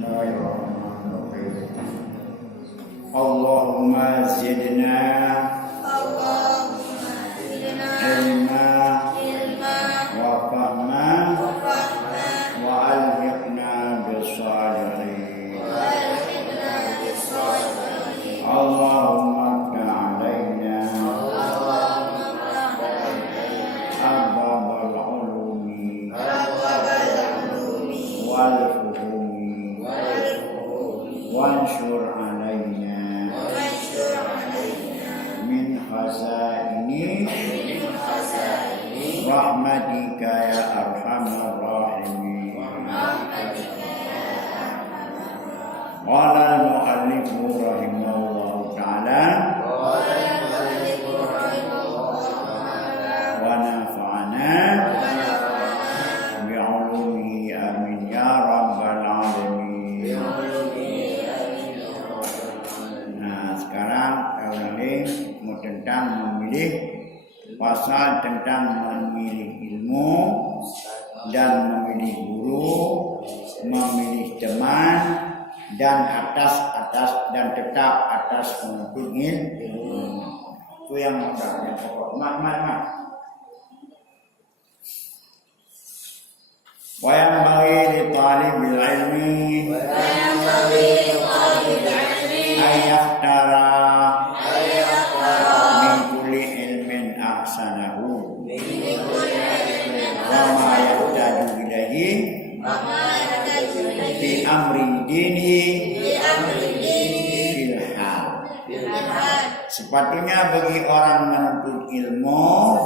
Bismillahirrahmanirrahim. Allahumma zidna ilma wa fahma wa alhiqna bis-salihin. Allahumma ta'alaina abwabal ulumi wal fuhumi wanshur alaina min khazaini rahmatika ya arhamar rahimin. Qala al-mu'allifu rahimahullahu ta'ala wa nafa'ana bi'ulumihi amin ya rabbal alamin. Nah, sekarang kembali mau tentang memilih pasal tentang memilih ilmu dan memilih guru, memilih teman dan atas dan tetap atas penuntut ilmu. Itu yang pokok. Mat. Wa yang bagi li talibil ilmi ayahtara min kulli ilmin ahsanahu wa ma yahtaju ilaihi fi amri dini filhal. Sepatutnya bagi orang menuntut ilmu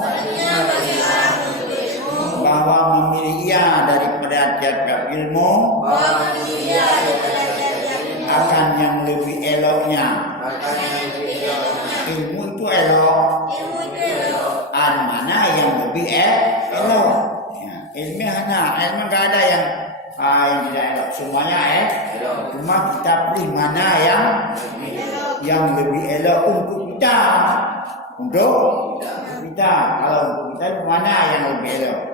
bahwa memilih ia daripada tiap ilmu akan yang lebih eloknya. Ilmu itu elok. Mana yang lebih elok? Ya, ilmu nggak ada yang tidak elok. Semuanya cuma kita pilih mana yang lebih elok untuk kita. Kalau untuk kita mana yang lebih elok?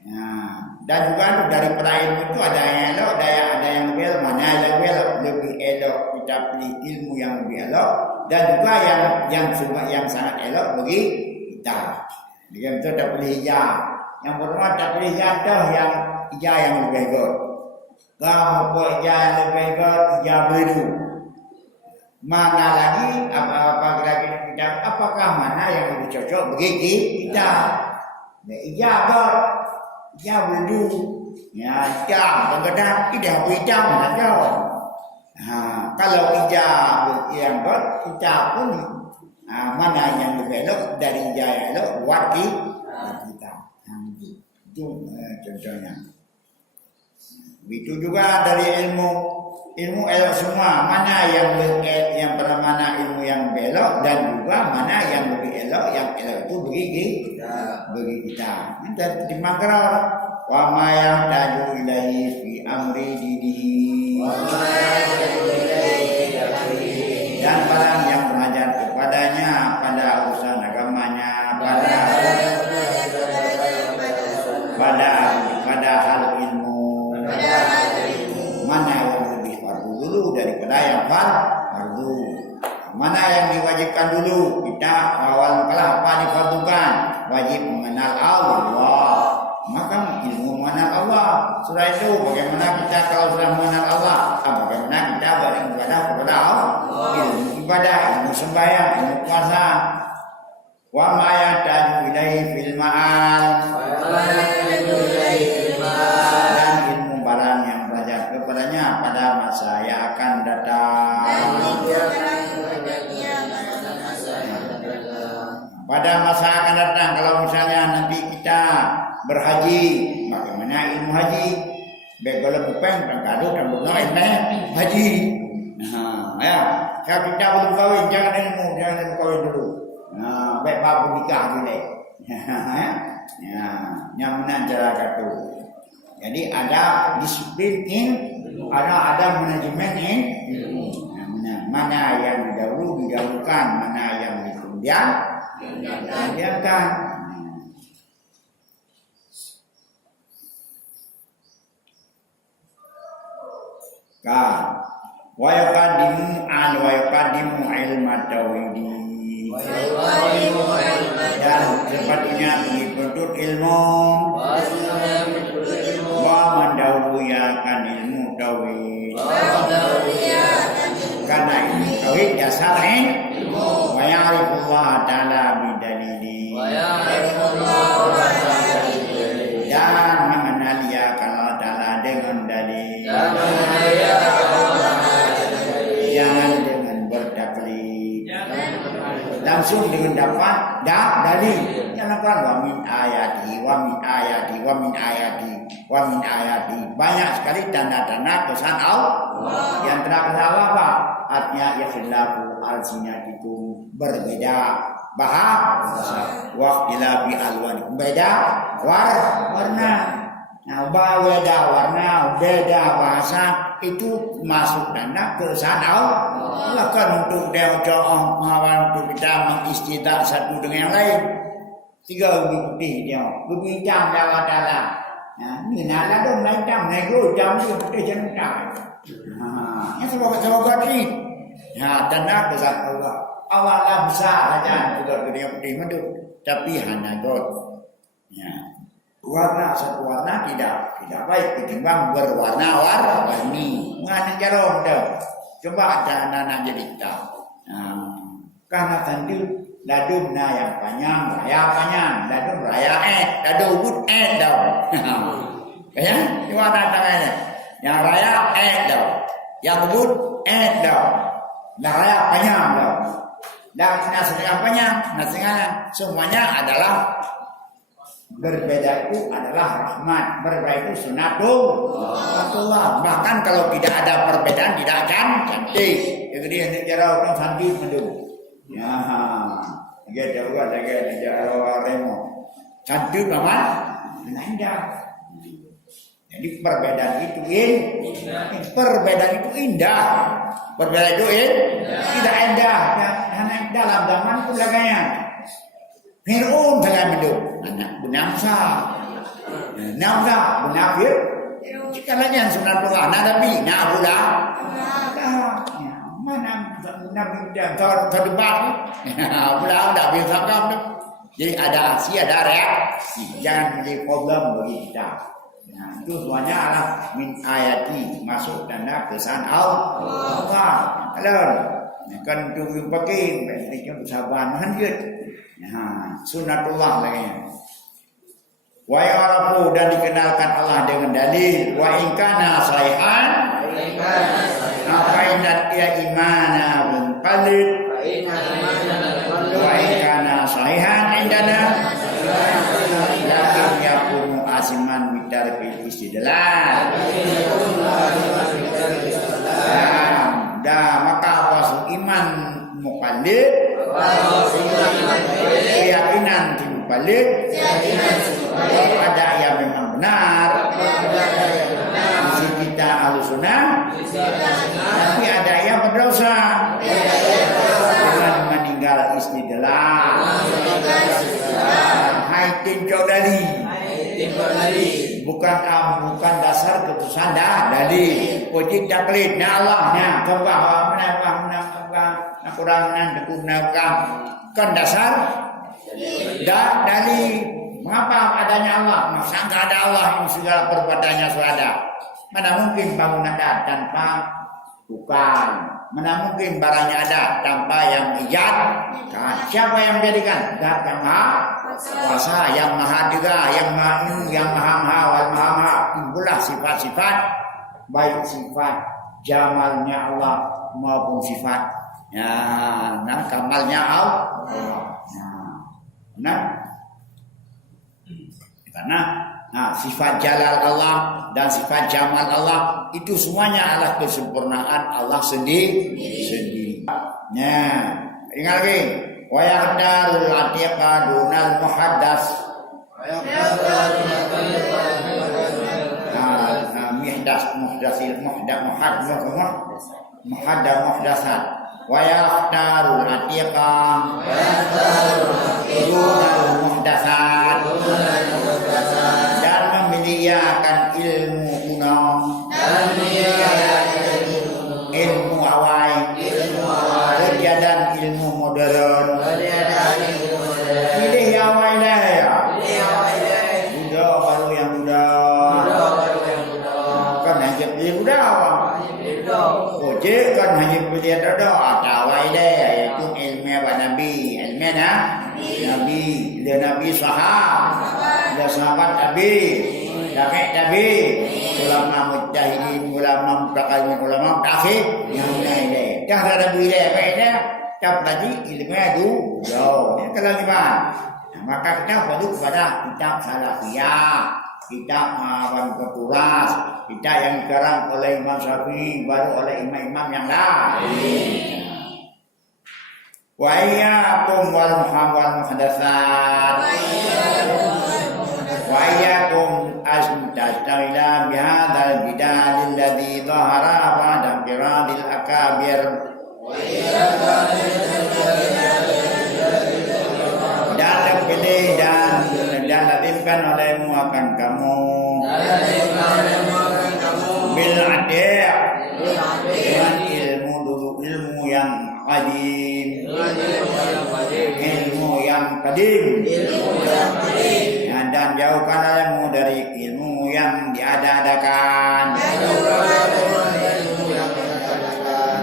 Nah, dan juga daripada ilmu itu ada yang elok, ada yang lebih elok. Mana yang lebih elok? Lebih elok kita pilih ilmu yang lebih elok, dan juga yang sangat elok bagi kita. Dia itu tak pilih hijau. Yang pertama tak pilih hijau yang hijau yang lebih baik. Kalau mau hijau yang lebih baik, hijau biru. Mana lagi apakah mana yang lebih cocok bagi kita? Hijau biru. Ya, hijau kadang-kadang tidak hijau mana. Kalau hijau yang kita pun mana yang lebih elok dari hijau yang elok buat kita. Itu contohnya. Begitu juga dari ilmu elok semua. Mana yang mana ilmu yang belok dan juga mana yang lebih elok. Yang elok itu bagi kita. Dan dimakrar wa ma yahtaju ilaihi fi amri dinihi. Dan barang yang belajar kepadanya pada urusan agamanya, pada hal ilmu, mana yang lebih fardu dulu daripada yang fardu, mana yang diwajibkan dulu. Kita awal kalah apa difardukan, wajib mengenal Allah, maka ilmu mengenal Allah. Surah itu bagaimana kita kalau sudah mengenal Allah, bagaimana kita beribadah kepada Allah. Ilmu ibadah, ilmu sembahyang, ilmu puasa. Wa ma yahtaju ilaihi fil ma'al, dan ilmu barang yang belajar kepadanya pada masa yang akan datang. Pada masa akan datang, kalau misalnya nanti kita berhaji, bagaimana ilmu haji? Begala bukan kado dan ilmu haji. Kalau kita belum kawin, jangan ilmu kawin dulu. Baik babu nikah dulu. Nyaman cara kata. Jadi ada disiplin ada manajemen ilmu. Mana yang didahulukan, mana yang dikerjakan. Kan wa yuqaddimu ilma tauhidi dan sepertinya menuntut ilmu wa mendahulukan ilmu tauhid karena ilmu tauhid dasar ilmu wa ya'rifullah ta'ala bidalili dan mengenali Allah ta'ala dengan dalil jangan dengan bertaklid langsung dengan dapat dalil yang apa wa min ayati banyak sekali tanda-tanda kesan Allah yang terdapat apa artinya yakhilafu alsinatikum berbeda bahasa waqtilabi alwan beda warna. Nah, beda warna, beda bahasa itu masuk tanda kesan Allah kan untuk doa mawan untuk kita mengistidak satu dengan yang lain. Tiga lebih putih dia, berbincang Allah Taala. Nah, ni nak ada melancang negro jam ni putih jangan. Yang sebab ni. Ya, tanda kesan Allah. Allah lah besar aja juga dunia putih madu, tapi hanya God. Ya. Warna satu warna tidak baik ketimbang berwarna-warni. Mana cara dah? Coba ada anak jadi tahu. Karena tadi ladumna yang panjang, raya panjang, ladum raya ladum ubud dah. Ya, di mana tangannya? Yang raya dah, yang ubud dah. Nah raya panjang dah. Dan nasihat panjang, nasihat semuanya adalah berbeda itu adalah rahmat, berbeda itu sunatullah. Bahkan kalau tidak ada perbedaan tidak cantik. Jadi hendak cara orang cantik mendu. Ya, dia juga lagi cara orang remo. Cantik amat, indah. Jadi perbedaan itu perbedaan itu indah. Perbedaan itu tidak indah. Hanya dalam zaman itu laganya. Fir'aun dalam hidup anak bunamsa munafir sekalanya sunatullah nabi na'budu mana nabi dan terdebat udah bisa kamu jadi ada aksi ada reaksi jangan menjadi problem bagi kita. Nah, itu semuanya adalah min ayati masuk tanda kesan Allah. Kalau kan tu pakai mereka bersabar lanjut. Nah, sunatullah lagi. Wa ya'rafu dan dikenalkan Allah dengan dalil wa in kana salihan afainat ya imana bin qalid wa in kana salihan indana lakin yakunu asiman bitarfil istidlal maka wasul iman muqallid keyakinan balik pada yang memang benar isi kita alusunan tapi ada yang berdosa dengan meninggal istidlal hai tinjau dari bukan dasar keputusan dari wajib taklidnya Allahnya kebahwa kurang kan dasar dari mengapa adanya Allah masa enggak ada Allah yang segala perbuatannya sudah ada. Mana mungkin bangunan ada tanpa bukan, mana mungkin barangnya ada tanpa yang ijad kan. Siapa yang menjadikan? Zat yang maha kuasa, yang maha juga, yang maha wal maha timbulah sifat-sifat baik sifat jamalnya Allah maupun sifat kamalnya Allah. Karena sifat jalal Allah dan sifat jamal Allah itu semuanya adalah kesempurnaan Allah sendiri. Nah, ingat lagi wa yaqdarul atiqa dunal muhaddas muhdasat wa yaqdarul atiqa dunal muhdasat dan memiliakan ilmu kuno kan hanya boleh doa tawai deh itu ilmu Nabi ilmu Nabi dia Nabi dia sahabat Nabi ulama mujtahidin ulama mutaqaddim ulama mutakhir yang lain dah ada Nabi deh baiknya cap tadi ilmu itu jauh kalau gimana maka kita perlu kepada kitab salafiyah kitab Mawan Keturas kitab yang dikarang oleh Imam Syafi'i baru oleh imam-imam yang lain wa iyyakum wal muhadatsat wa iyyakum astajila bihadzal bidal alladhi dhahara ba'da qiradil akabir dan pilih dan latifkan olehmu akan kamu bil adil dengan ilmu dulu ilmu yang qadim ilmu yang qadim dan jauhkan olehmu dari ilmu yang diada-adakan.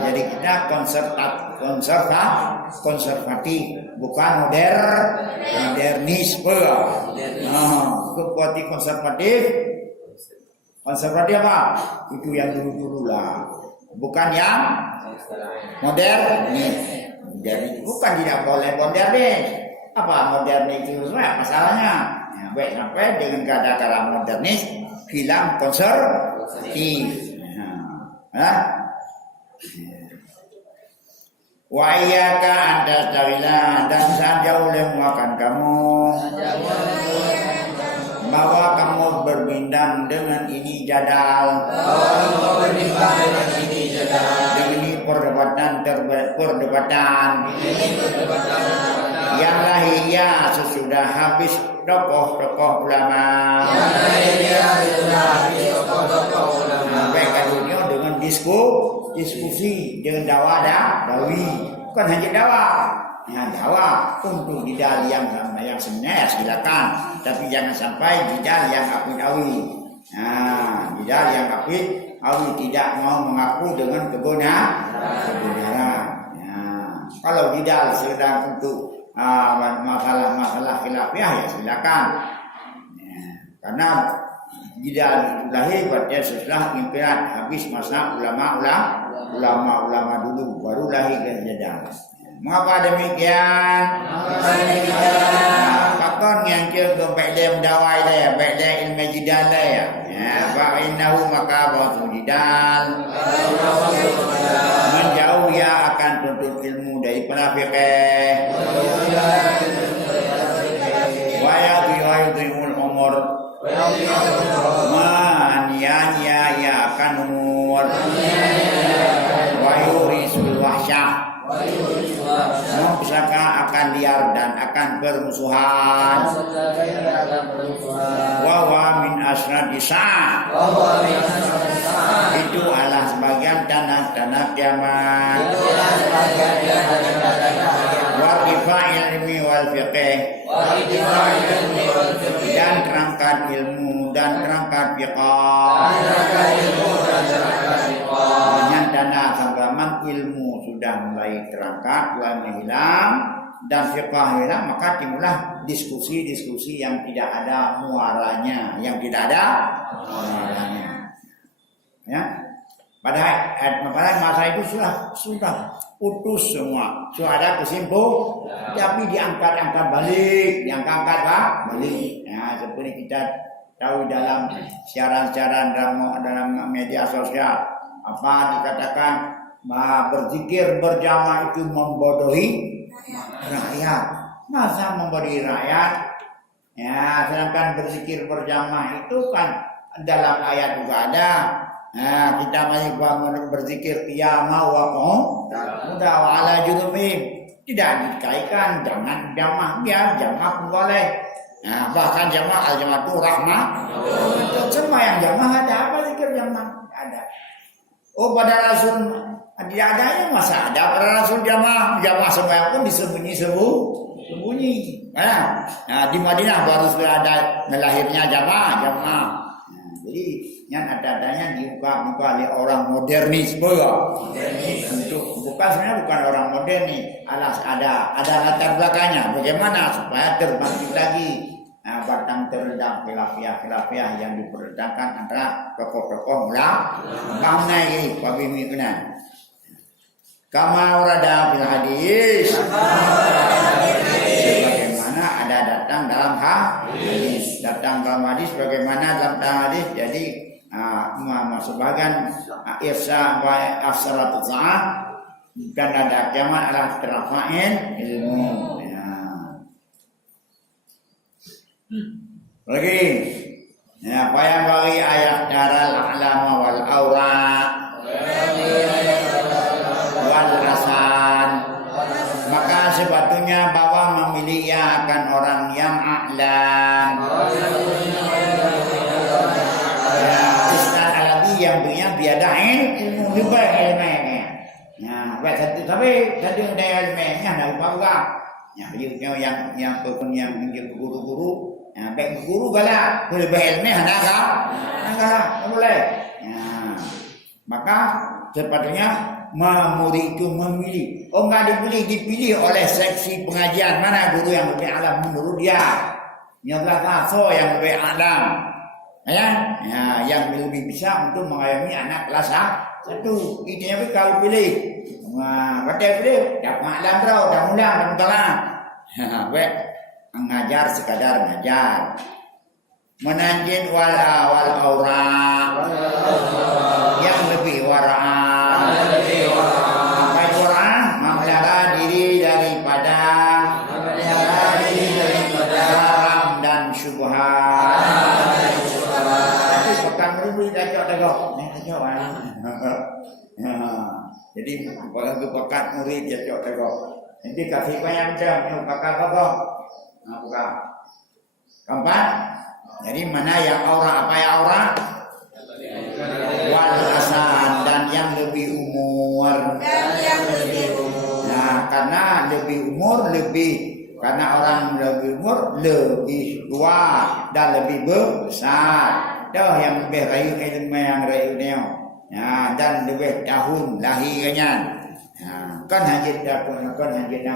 Jadi kita konservatif bukan modernisme. Konservatif apa? Itu yang dulu lah. Bukan yang modernis. Jadi bukan tidak boleh modernis. Apa modernis itu sebenarnya masalahnya? Ya, baik sampai dengan kata-kata modernis hilang konservatif. Nah, wa iyyaka antastawila dan sanjau olehmu akan kamu bahwa kamu berbincang dengan ini jadal dengan ini perdebatan yang lahirnya sesudah habis tokoh-tokoh ulama sampai kadunya dengan diskusi dengan dawi bukan hanya dakwah untuk didal yang sebenarnya silakan tapi jangan sampai didal yang api-awi. Didal yang api-awi tidak mau mengaku dengan kebenaran. Kalau didal sedang untuk masalah khilafiyah ya silakan. Karena didal lahir berarti setelah impian habis masa ulama dulu baru lahir dan jadal. Mengapa demikian? Fakon yang baik dia mendawai dia, baik dia ilmu jidal dia. Fa'innahu maka ba'du jidal menjauh ya akan tuntut ilmu daripada fiqh. Wa yadhiyul umur ya akan umur. Wa yurisul wahsyah pusaka akan liar dan akan bermusuhan. Wa min asrati sa'ah itu adalah sebagian tanah-tanah kiamat. Wa rifa'il ilmi wal fiqh dan terangkat ilmu dan terangkat fiqh. Menyandana sanggaman ilmu sudah mulai terangkat, mulai menghilang dan fiqh hilang, maka timbullah diskusi-diskusi yang tidak ada muaranya, Ya. Pada masa itu sudah putus semua, sudah ada kesimpulan, tapi diangkat balik. Ya, seperti kita tahu dalam siaran-siaran dalam media sosial, apa dikatakan berzikir berjamaah itu membodohi rakyat. Masa membodohi rakyat? Ya, sedangkan berzikir berjamaah itu kan dalam ayat juga ada. Nah, kita masih bangun berzikir qiyamah wa qu'udan wa ala junubihim. Tidak dikaitkan jangan jamaah, jamaah boleh. Nah, bahkan jamaah al-jamaah itu rahmah. Semua yang jamaah ada apa zikir jamaah? Ada. Oh, pada Rasul tidak adanya masa ada pada Rasul jamaah semua pun disembunyi. Nah, di Madinah baru sudah ada lahirnya jamaah. Nah, jadi yang ada-adanya dibuka oleh orang modernisme. Untuk sebenarnya bukan orang modern nih, ada latar belakangnya. Bagaimana supaya terbangkit lagi batang terendam khilafiyah yang diperdebatkan antara tokoh-tokoh ulama ini pabimi kenan. Kama warada fil hadis, sebagaimana ada datang dalam hadis, bagaimana dalam hadis. Jadi sebagian irsa wa afsaratu sa'ah dan ada kiamat adalah terafa'in ilmu. Lagi apa yang bagi ayat daral alama wal aura wal rasan, maka sebetulnya bahwa memilih akan orang yang a'lam yang punya biadain ilmu juga ilmunya. Nah, tapi tadi ada ilmunya ada apa? Yang menjadi guru-guru, baik guru gala boleh ilmu ada tak boleh. Maka sepatutnya murid itu memilih. Enggak dipilih oleh seksi pengajian mana guru yang lebih alam menurut dia. Yang so yang lebih alam. Yang lebih bisa untuk mengayomi anak kelas 1. Itunya pun kau pilih. Baca pilih, dah maklum bro, dah mulang, dah mutalah. Mengajar sekadar mengajar. Menanjin wal aura, yang lebih wara. Apa itu wara? Memelihara diri daripada haram dan syubhat. Jadi bukan murid dia cok tengok. Nanti kasih banyak macam pakai kok. Bukan. Keempat. Jadi mana yang aura, apa yang aura? Wal asan, dan yang lebih umur. Nah, karena lebih umur karena orang lebih umur lebih tua dan lebih besar. Dah yang lebih rayu ilmu yang rayu neo. Dan lebih tahun lahirnya. Kan hajat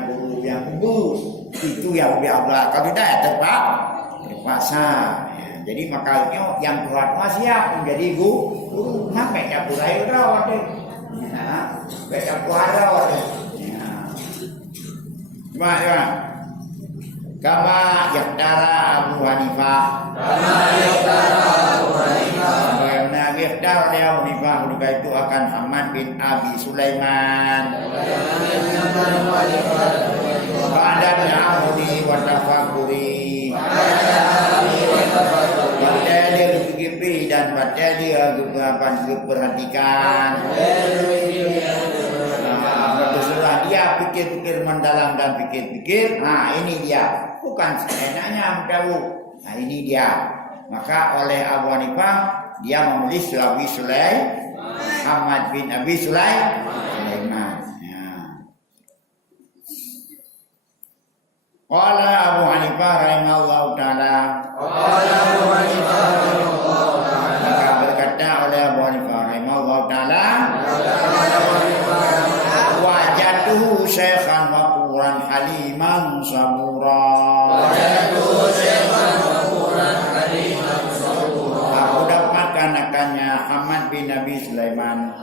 guru yang guru itu yang lebih ablah. Kalau tidak terpaksa. Jadi makanya yang buat siap menjadi guru. Sampai yang rayu rawat deh. Baca puara deh. Gimana? Kama yaktara Abu Hanifah. Bagaimana yaktara Abu Hanifah juga itu akan Hamad bin Abi Sulaiman. Ba'da ta'ahudi wa tafakuri. Baca dia berfikir dan baca dia perhatikan. Setelah dia pikir-pikir mendalam dan pikir-pikir, ini dia. Bukan seenaknya tahu. Ini dia. Maka oleh Abu Hanifah dia memilih Hamad bin Abi Sulaiman. Qala Abu Hanifah rahimahullahu taala. Maka berkata oleh Abu Hanifah rahimahullahu taala, wajatuhu syekhan waquran haliman sabura. Aku dapatkan akannya Hamad bin Abi Sulaiman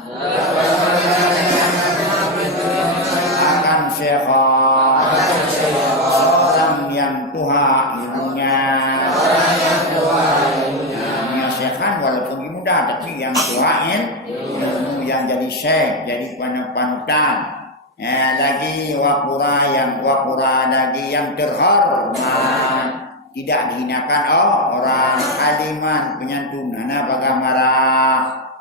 akan syekhan, seorang yang tua ilmunya. Syekhan walaupun muda tapi yang tua ilmu yang jadi syekh, jadi panutan. Lagi waqura lagi yang terhormat, tidak dihinakan orang, aliman penyantun bagamara,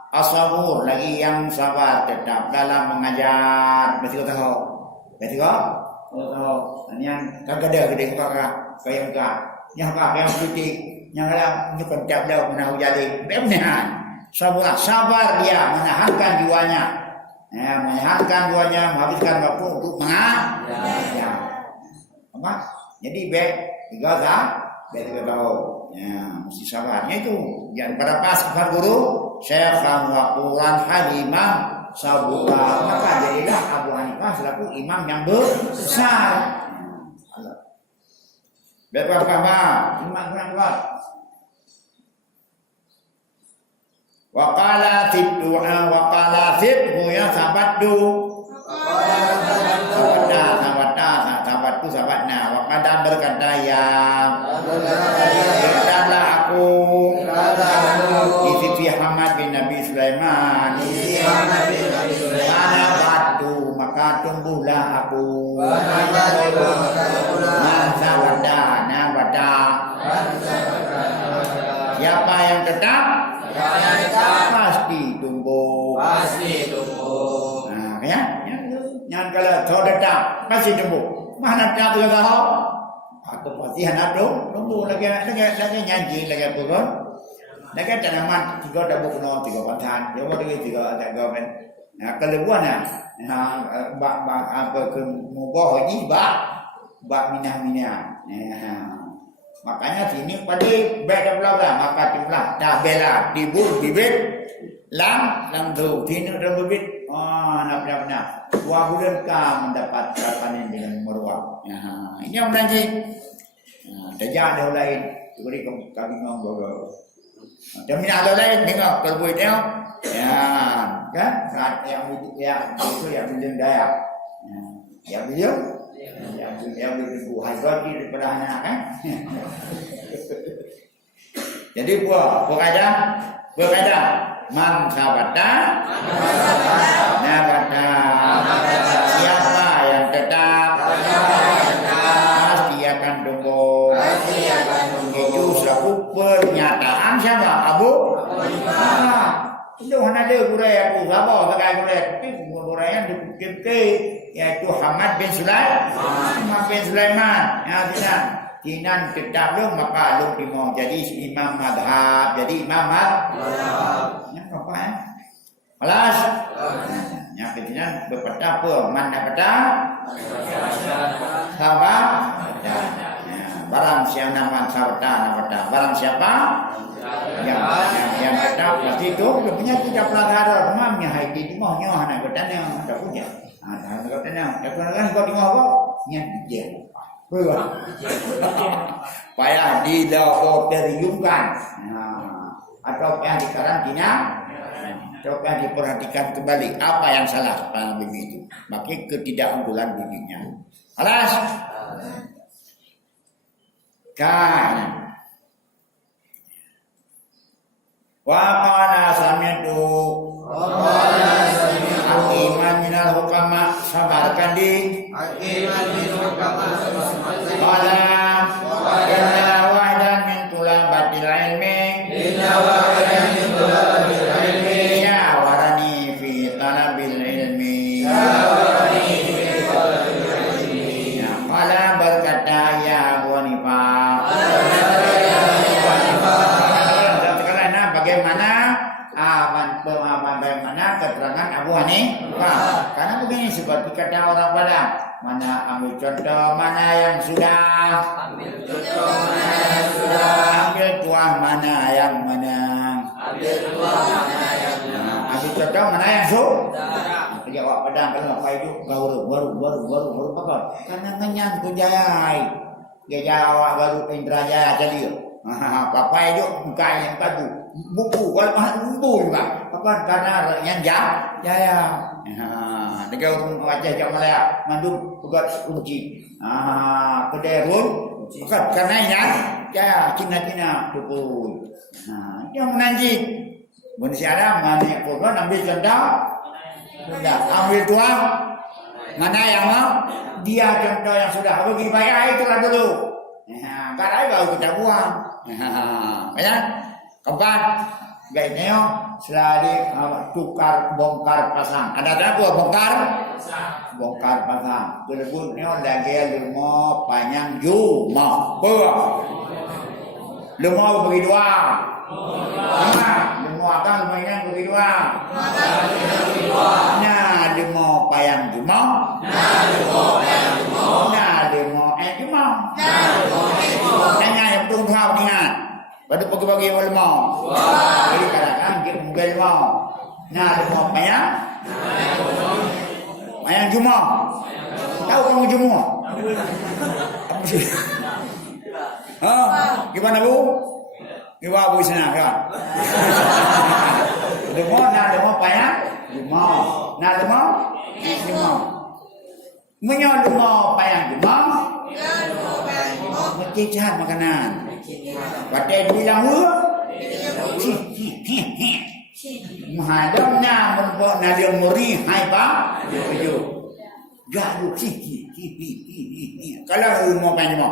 asabur lagi yang sabar tetap dalam mengajar. Betul tahu? Yang kagak gede kayak yang kritik, yang dalam nyukan jablau menahu jadi benar. Sabar dia menahankan jiwanya. Menyehatkan buahnya, menghabiskan waktu untuk mengajar. Apa? Jadi tiga tahun. Ya, mesti sabarnya itu. Yang pada pas kafar guru, Syekhan wa Quran halimam sabura. Maka jadilah Abu Hanifah selaku imam yang besar. Bapak imam kurang kuat. Waqala fid du'a waqala fid ya sabaddu. Sahabatnya waqada berkata ya berkatalah aku di Hamad bin Nabi Sulaiman mana batu maka tumbuhlah aku masa wada siapa yang tetap pasti tumbuh nah ya jangan kalau kau tetap pasti tumbuh. Mana tak boleh tahu? Aku pasti hendak tumbuh lagi nyanyi lagi pun. Lagi tanaman tiga dah bukan tiga pantan, jauh lagi tiga ada gamen. Nah kelebuan bak apa ke mubah ini bak minah. Makanya sini pada beda belah maka timlah dah bela dibur bibit lam tu sini dah bibit. Benar-benar 2 bulan kah mendapat panen dengan meruak. Ini yang janji. Dajah ada lain. Beri kami ngomong. Tapi ada lain tengok kalau dia. Ya, kan? Saat yang itu yang bilang daya. Yang bilang yang beribu harga daripada anak kan. Jadi buah kaedah man sabata nabata siapa yang tetap pasti akan tumbuh. Itu selaku pernyataan siapa Abu itu hanya ada kurai aku sabar sekai kurai tapi kurai yang dipikir yaitu Hamad bin Sulaiman ya tidak Kinan tetap lu maka lu dimau jadi imam madhab jadi imam madhab ya apa kelas yang ketiga berpeta apa mana peta sahabat barang siapa nama sahabat barang siapa yang tetap pasti itu punya tidak pelagara rumahnya haidi di maunya anak bertanya ada punya ada bertanya kan kau di mau apa dia payah dilaboratoriumkan atau yang dikarantina atau yang diperhatikan kembali apa yang salah pada bibi itu maka ketidakunggulan bibinya alas kan wa qala sami'tu hakiman minal hukama sabarkan di hakiman minal hukama qala inna wa'dan min tulabatil ilmi syawarani fi talabil ilmi qala berkata ya Abu Hanifah bagaimana keterangan Abu Hanifah karena begini seperti kata orang Padang mana ambil contoh mana yang sudah ambil tuah mana yang menang ambil contoh mana yang sudah jawab Padang kalau apa itu baru apa karena ngenyan kunjai dia jawab baru Indra Jaya jadi apa itu bukan yang baru buku kalau buku juga apa karena yang jaya negara wajah Jamalaya mandum pegat kunci kederun bukan karena yang jaya Cina buku yang menanji manusia ada mana korban ambil contoh ambil tuang mana yang mau dia contoh yang sudah bagi bayar itulah dulu karena baru kita buang ya keempat gaineo selari tukar bongkar pasang ada apa bongkar pasang tersebut neo lagi lumo panjang jumo lumo bagi dua lumo akan lumayan bagi dua nah lumo panjang jumo nah lumo jumo nanya yang betul tahu ingat Pada pagi-pagi ulama. Jadi kadang-kadang dia mungkin mau. Nah, ulama payah. Mayang Jumat. Tahu kamu Jumat? Apa sih? Gimana Bu? Gimana Bu sana kan? Jumat, nah Jumat payah. Jumat. Nah Jumat. Jumat. Menyo Jumat payah Jumat. Mesti jahat makanan. Pada bilang Mahadam na membuat nadia muri hai pa yo gaduh kalau mau panjang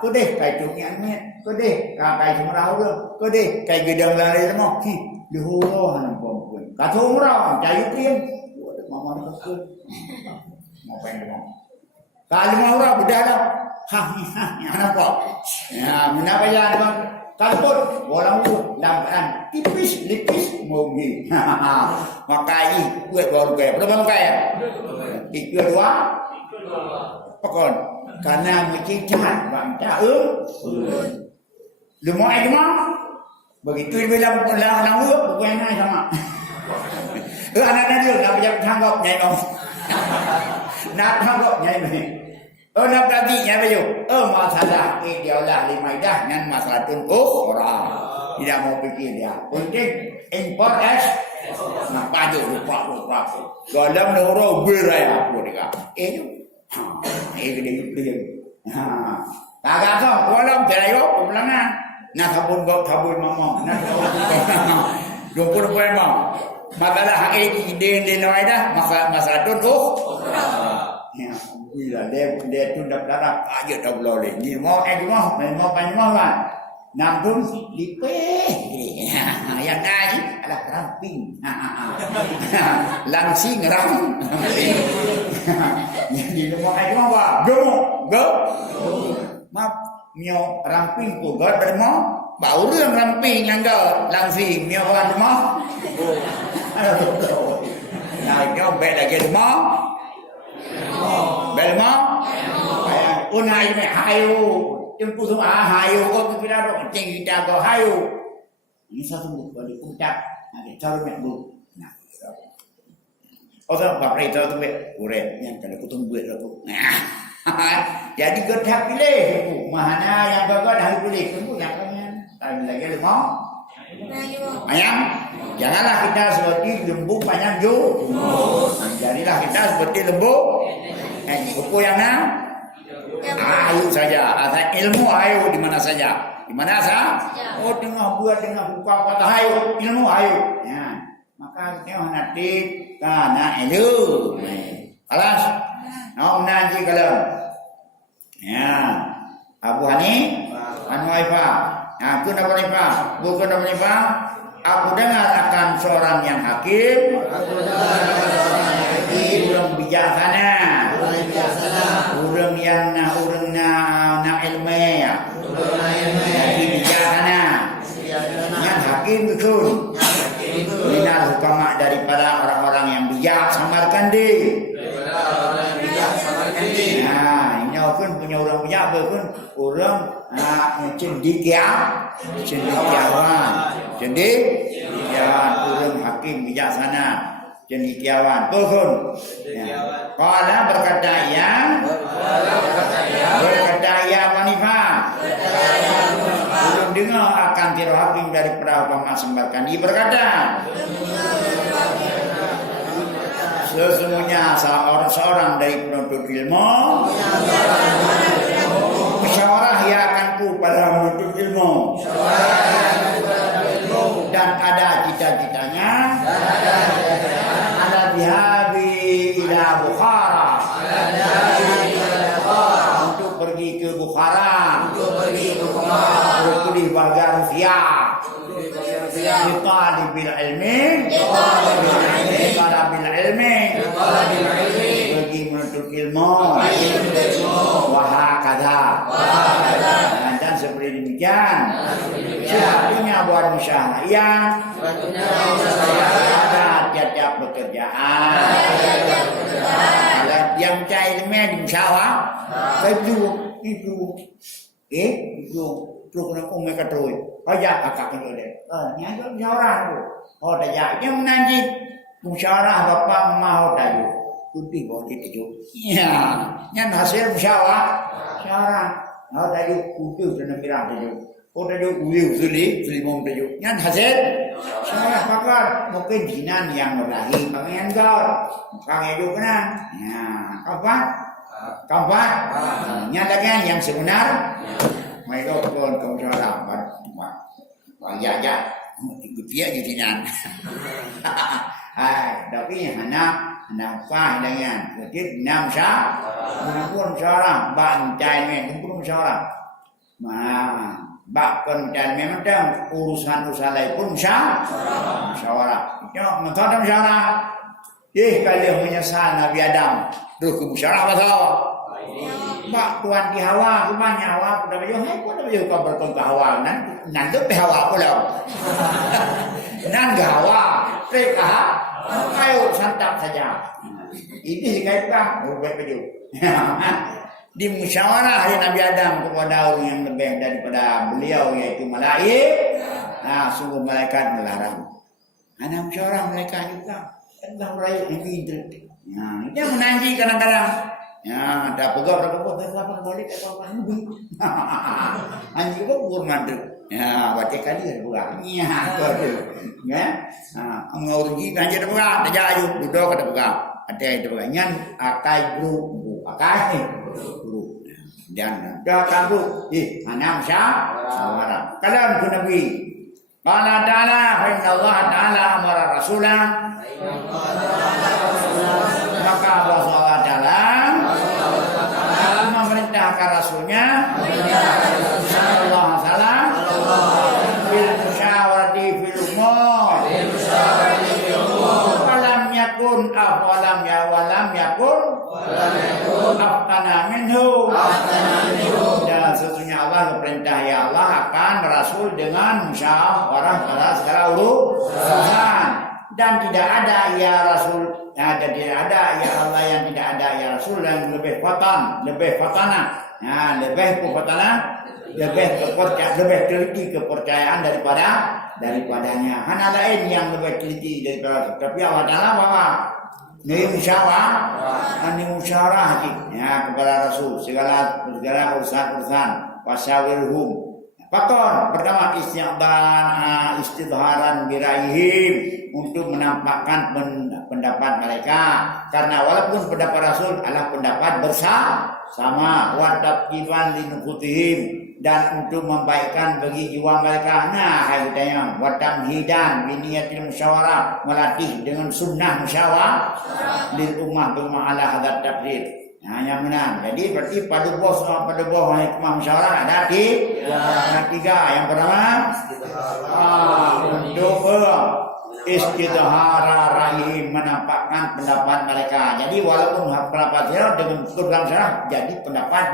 có đi cái chủ nhãn nhé có đi cái chúng rau luôn có đi cái người đồng là đây mà khi đi hô hô hàng còn quyền cả thùng rau chạy ưu tiên mà nó cứ mau panjang kalau mau rau beda dah anak kok mana payah bang kalau orang tu dalam keadaan tipis lipis mungkin makai kuat baru kaya berapa makai tiga dua pokon karena mesti jahat bang jauh lemah aja mah begitu bilang orang bukan yang sama anak dia nak macam tanggap nyai mau nak tanggap nyai mai nak lagi nyai baju masalah dia lah lima dah dengan masalah tunggu orang tidak mau fikir dia penting import as nak baju lupa dalam negara berai aku dia dia kagak kau walau berai aku bilang nak tabun mama nak 20 poin mau masalah ide noai dah masalah tunggu ya bila dia tunda darah aja tak boleh ni mau panjang kan nampun lipeh yang tadi adalah ramping langsing ram yang di rumah aja apa go maaf mio ramping tu god bermo bau รื่องramping yang go langsing mio orang rumah nah kau beda lagi rumah belma unai me hayu tempu semua hayu kau tidak ada cing kita kau hayu ini satu buku di puncak ada cara me bu nah orang bapak itu tu me uret yang kalau kutung buat tu jadi kau tak pilih bu mana yang kau dah pilih kamu yang kau lagi lemah ayam janganlah kita seperti lembu panjang jo jadilah kita seperti lembu buku yang ayu saja asal ilmu ayu di mana saja di mana saja tengah buat tengah buka kata ayu ilmu ayu ya maka kita nanti karena ilmu alas mau nanti kalau ya Abu Hani Anu Aifa aku nak apa bukan apa aku dengar akan seorang yang hakim orang bijaksana orang yang na ilmu jadi bijaksana yang hakim betul minal hukama daripada orang-orang yang bijak samarkan di nah ini pun punya orang bijak pun orang cendekiawan orang hakim bijaksana cendekiawan pun qala berkata ya wanifah belum dengar akan kira hakim dari ulama sembarkan dia berkata sesungguhnya seorang dari penuntut ilmu musyawarah ia akan pada menuntut ilmu dan ada cita-citanya ada dihabi ila Bukhara untuk pergi ke Bukhara untuk di bagian Rusia kita bil ilmi bagi menuntut ilmu wahakadha dan seperti demikian siapnya buat musyawarah ada tiap-tiap pekerjaan yang cai ilmu di musyawarah itu terus kena mereka terus. Ajak akak kena dia. Nyata musyawarah tu. Oh dah jak. Dia menanji musyawarah bapa mau tahu. Tuti boleh tahu. Ya, yang hasil musyawarah. Oh tahu kudu kena mirah tahu. Oh tahu uyu suli mong tahu. Yang hasil musyawarah pakar mungkin jinan yang lahir pangian kau. Kang itu kena. Ya, kapan? Nyatakan yang sebenar. Mereka pun musyawarah. Ya, ikut dia di jinan. Tapi anak fah dengan jadi enam syah, pun syarah, bantai pun syarah. Bak pencan memang urusan lain pun syarah. Itu mentadam syarah. Kalian menyesal Nabi Adam, terus ke syarah pasal. Bak tuan di Hawa, rumahnya Hawa pun dah baju, pun dah baju kau berkong ke Hawa, nanti ke Hawa pula. Nan Hawa, mereka ayo santap saja. Ini dikaitkan berbagai baju. Di musyawarah hari Nabi Adam kepada orang yang lebih daripada beliau yaitu malaik. Sungguh malaikat melarang. Anak musyawarah malaikat juga. Allah rakyat yang pintar. Dia menanji kadang-kadang. Ya, dah pegang berapa boleh apa ni? Anjing kau bermandu. Ya, baca kali ada pegang. Ya, betul. Ya. Ngau rugi anjing ada pegang, dah jaju duduk ada pegang. Ada itu pegang. Nyan akai guru, akai guru. Dan dah tahu, anak musyawarah. Kalam tu Nabi. Qala ta'ala fa inna Allah ta'ala amara rasulah. Maka Allah Ta'ala memerintahkan Rasulnya sallallahu alaihi wasallam bil musyawarati fil umur walam yakun afqana minhu dan sesungguhnya Allah berperintah ya Allah akan Rasul dengan musyawarah pada segala urusan dan tidak ada ya Rasul dan tidak ada ya Allah yang tidak ada ya Rasul yang lebih fatanah, lebih teliti kepercayaan daripadanya. Hanya lain yang lebih teliti daripada tapi Allah Taala bahwa ini musyawarah kepada Rasul segala urusan wasawirhum. Faktor pertama istidharan biraihim untuk menampakkan pendapat mereka karena walaupun pendapat Rasul adalah pendapat bersama watabkiban linukutihim dan untuk membaikkan bagi jiwa mereka. Hai tanya watamhidan biniyatil musyawarah melatih dengan sunnah musyawarah lil ummah ala hadat takdir. Yang menang. Jadi berarti pada bawah hikmah musyawarah ada tiga. Yang pertama untuk istidhara rahim menampakkan pendapat mereka. Jadi walaupun pendapat dia dengan program syarah jadi pendapat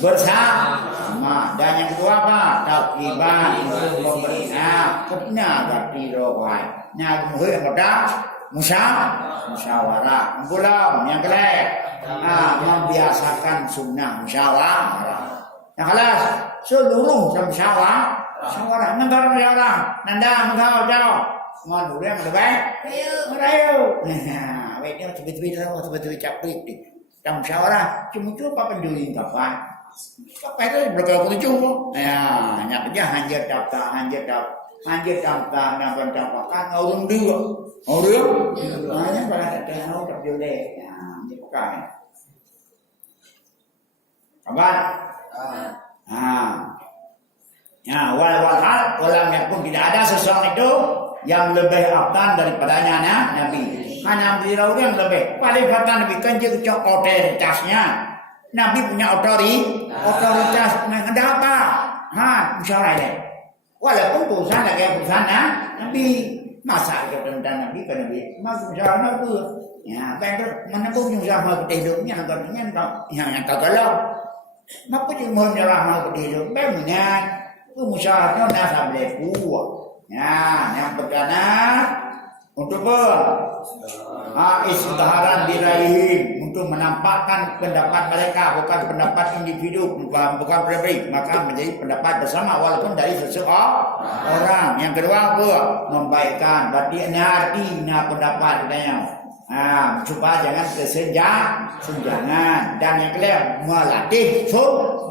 bersama. Dan yang kedua apa? Takiban pemerintah kena berarti rohai. Nah, kemudian pada musyawarah. Belum yang kelak membiasakan sunnah musyawarah. Yang kelas seluruh musyawarah. Negara musyawarah. Nanda engkau jauh. Ngon udah mendebai. Merayu. Nah, dia tiba-tiba caplik di. Dalam musyawarah cuma apa penduli kapan? Kapan itu berkali-kali cuma. Ya, hanya kerja hanjir daftar nampak kan orang dua. Hanya pada tahu tak boleh. Ya, ni bukan. Kabar? Ya, walam yakun tidak ada seseorang itu yang lebih afdan daripadanya Nabi. Hanya beliau yang lebih paling afdan Nabi kanjeng otoritasnya. Nabi punya otoritas ada apa? Musyawarah ini. Walaupun urusan lagi urusan Nabi masa itu tentang Nabi kan Nabi masuk musyawarah itu. Ya, betul. Menempuh musyawarah hidupnya katanya yang kalau maka dia musyawarah hidup memang itu musyawarah dah sampai buah. Ya, yang pertama untuk Istidharan diraihim untuk menampakkan pendapat mereka, bukan pendapat individu, bukan pribadi, maka menjadi pendapat bersama walaupun dari seseorang. Yang kedua apa? Membaikkan artinya pendapat supaya jangan kesenjangan. Dan yang kedua melatih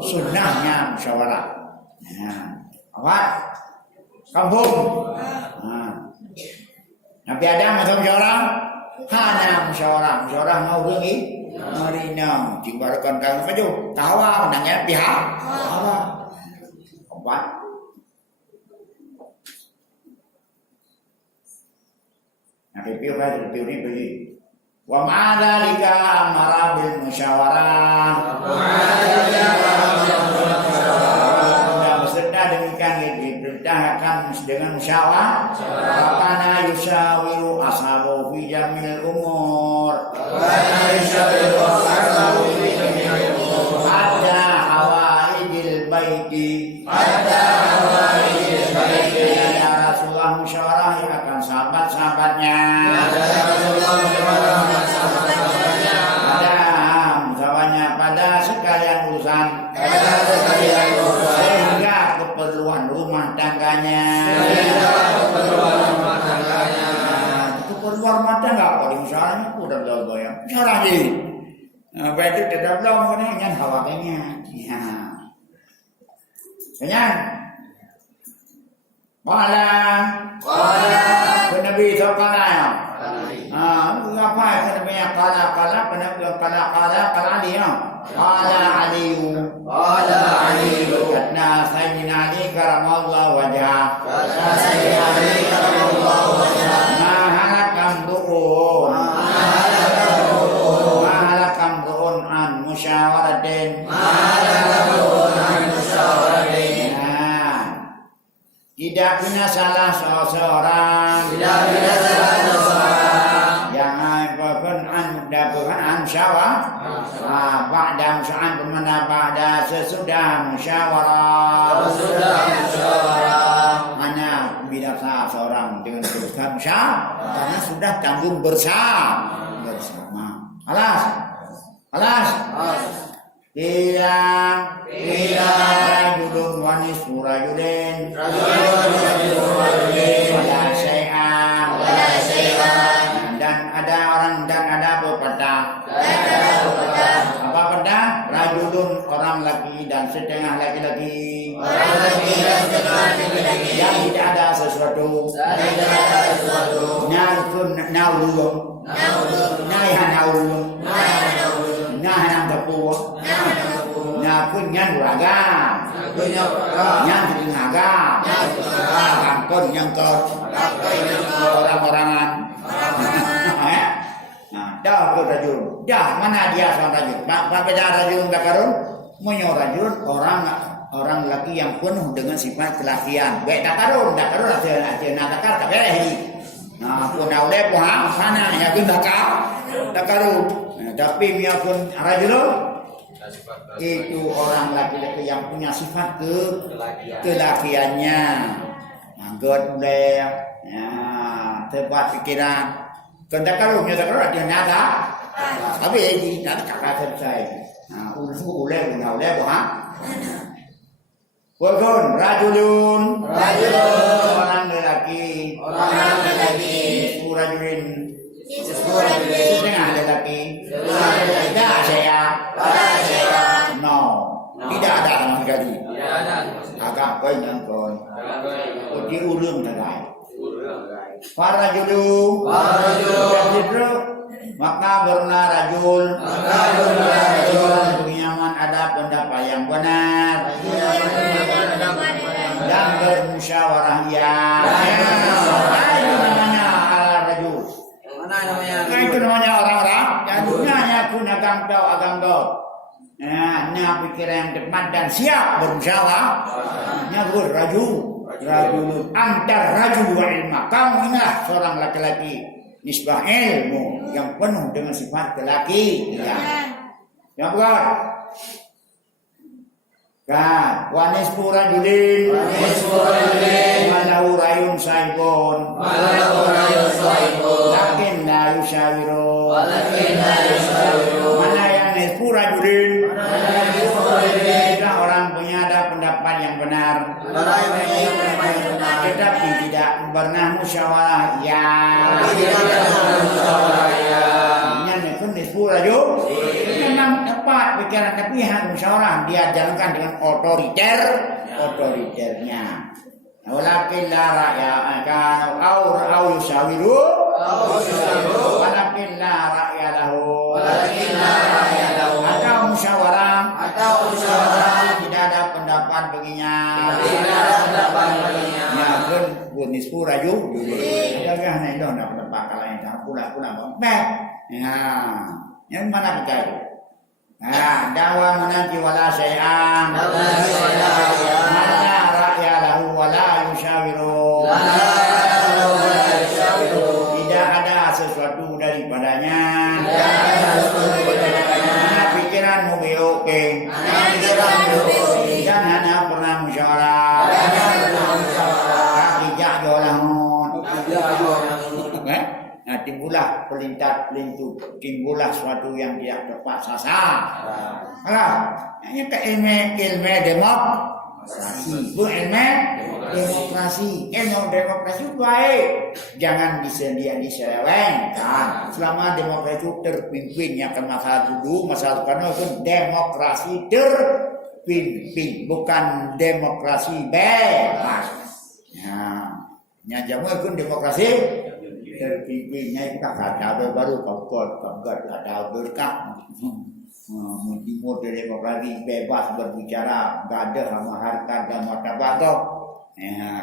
sunnahnya musyawarah. Awak kampung. Nabi Adam atau musyawarah? Hana musyawarah mau rengi marina dibarakan kang maju tawa menangnya pihak tawa empat review ni beli wa ma'adalika amara bil musyawarah beserta demikian diperintahkan dengan musyawarah karena yusyawiru ashabu fi jamil umur ada hawaidil baiti ya Rasulullah musyawarah akan sahabat-sahabatnya pada sekalian urusan sehingga keperluan rumah tangganya keperluan rumah tangga apa di musyawarahnya udah goyang musyawarah ni berarti tidak belum kan hawanya kenyang wala Nabi SAW apa sebenarnya kala dia qala Ali karena sayyidina Ali karamallahu wajhah mahalakam du'un an musyawaratin tidak punya salah seseorang yang an musyawarah ba'da musyawarah bermakna ba'da sesudah musyawarah hanya bila seorang dengan keputusan musyawarah karena sudah tanggung bersama alas rajulun wa nisfu rajulin wala syai'an dan ada pepatah apa pepatah rajulun orang laki dan setengah laki-laki yang tidak ada sesuatu naulun nahan tepuk kunyan raga yang dinaga kampun yang ke orang-orangan dah ke rajul dah mana dia seorang rajul beda rajul tak karun menyo rajul orang laki yang penuh dengan sifat kelakian baik tak karun ada nakar tak beres pun oleh pohang sana yang tak karun tapi mia pun rajul itu orang laki-laki yang punya sifat kelakiannya manggut boleh tepat pikiran kalau ada nada tapi ini tak kata saya boleh rajulun orang lelaki rajulin setengah lelaki tidak saya tidak ada sama sekali agak banyak diurung tadi para julu maka berna rajul nyaman ada pendapat yang benar dan bermusyawarah itu namanya orang-orang yang dunia gunakan agam pikiran yang tepat dan siap bermusyawarah nyabur rajul antar rajul wa ilma kamu inilah seorang laki-laki nisbah ilmu yang penuh dengan sifat lelaki yang bukan Kan, wanis pura julin, malau rayun saibon, lakin la yushawiru, mana yang nispura julin, kita orang punya ada pendapat yang benar, tetapi tidak pernah musyawarah ya. Ini pun nispura juga. Memang tepat pikiran tapi hanya musyawarah dia jalankan dengan otoriternya. Walakin la ra'ya kan au yusawiru walakin la ra'ya lahu atau musyawarah tidak ada pendapat baginya. Ya kan bunis pura juga. Jangan hanya itu ada pendapat kalau yang tak pula bang. Ya, yang mana kita itu? Nah, dakwah menanti wala syai'an. Mana ra'ya lahu wala yushawiru. Tidak ada sesuatu daripadanya. Mana pikiran oke. Dan hanya pernah musyawarah. Kakijak jolahun. Nah, timbullah pelintat-pelintu, timbullah suatu yang tidak tepat sasaran. Kalau ini ke ilmu demokrasi, bu ilmu demokrasi, demokrasi baik, jangan diselewengkan. Selama demokrasi itu terpimpinnya ke masalah dulu, masalah karena itu demokrasi terpimpin, bukan demokrasi bebas. Nah, jamu itu demokrasi terpimpinnya itu tak ada baru kau ada berkah timur dari demokrasi bebas berbicara, nggak ada sama harta dan martabat ya.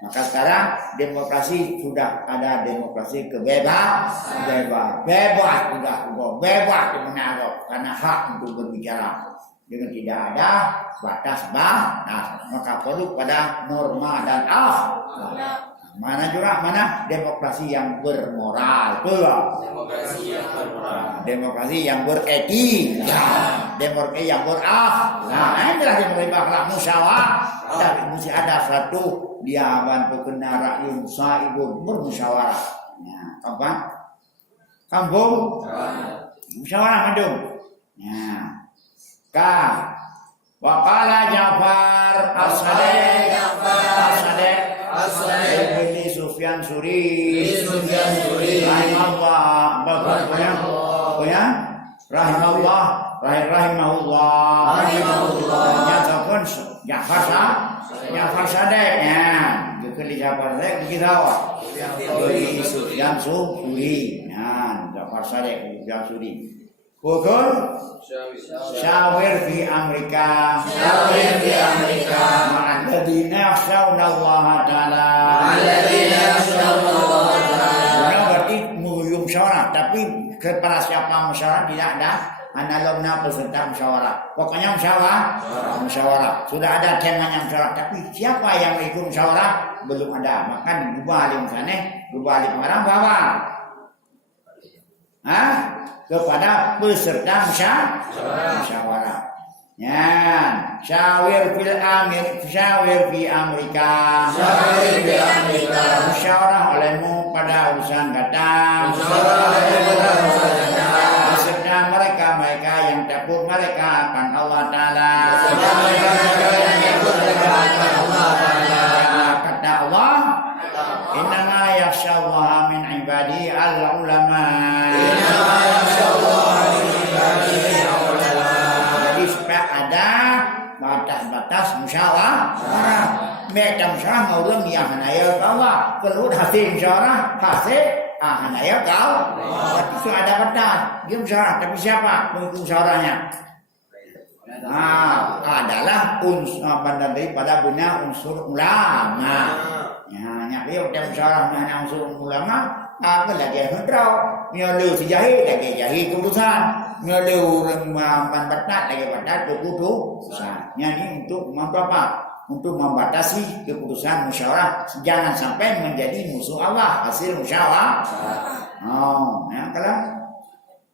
Maka sekarang demokrasi sudah ada demokrasi bebas menang karena hak untuk berbicara dengan tidak ada batas. Maka perlu pada norma dan mana demokrasi yang bermoral, demokrasi yang beretika, demokrasi yang berakhlak. Inilah demokrasi berakhlak musyawarah. Tapi mesti ada satu diawan pekenara yang saibun bermusyawarah. Nah, apa? Kampung musyawarah adung. Nah, waqala Ja'far As-Sadiq Sufyan Suri rahimahullah nyatakan Ja'far Sadiq ya jadi Ja'far Sadiq kita Sufyan Suri Ja'far Sadiq Sufyan Suri Bukan syawir di Amerika ma'alladina yakhshawna Allah ta'ala berarti menghuyum musyawarah tapi kepada siapa musyawarah tidak ada analognya peserta musyawarah pokoknya musyawarah sudah ada temanya musyawarah tapi siapa yang ikut musyawarah belum ada maka diubah alim orang bawa kepada peserta musyawarah. Ya, syawir fi Amerika. Musyawarah olehmu pada urusan datang. Beserta mereka yang takut mereka akan Allah Taala. Kata Allah, innama yakhshallaha min ibadi al-ulama. Jadi supaya ada batas-batas musyawarah. Mereka musyawarah ngurung yang hanaya kawa. Perlu hasil musyawarah hanaya kau. Berarti itu ada batas. Dia musyawarah tapi siapa pengikut musyawarahnya? Adalah daripada benar unsur ulama. Dia udah musyawarah dengan unsur ulama. Apa lagi yang hendrau? Nyolu sejahit lagi jahit keputusan. Nyolu manbatat lagi batat keputusan. Ini untuk apa? Untuk membatasi keputusan musyawarah jangan sampai menjadi musuh Allah hasil musyawarah.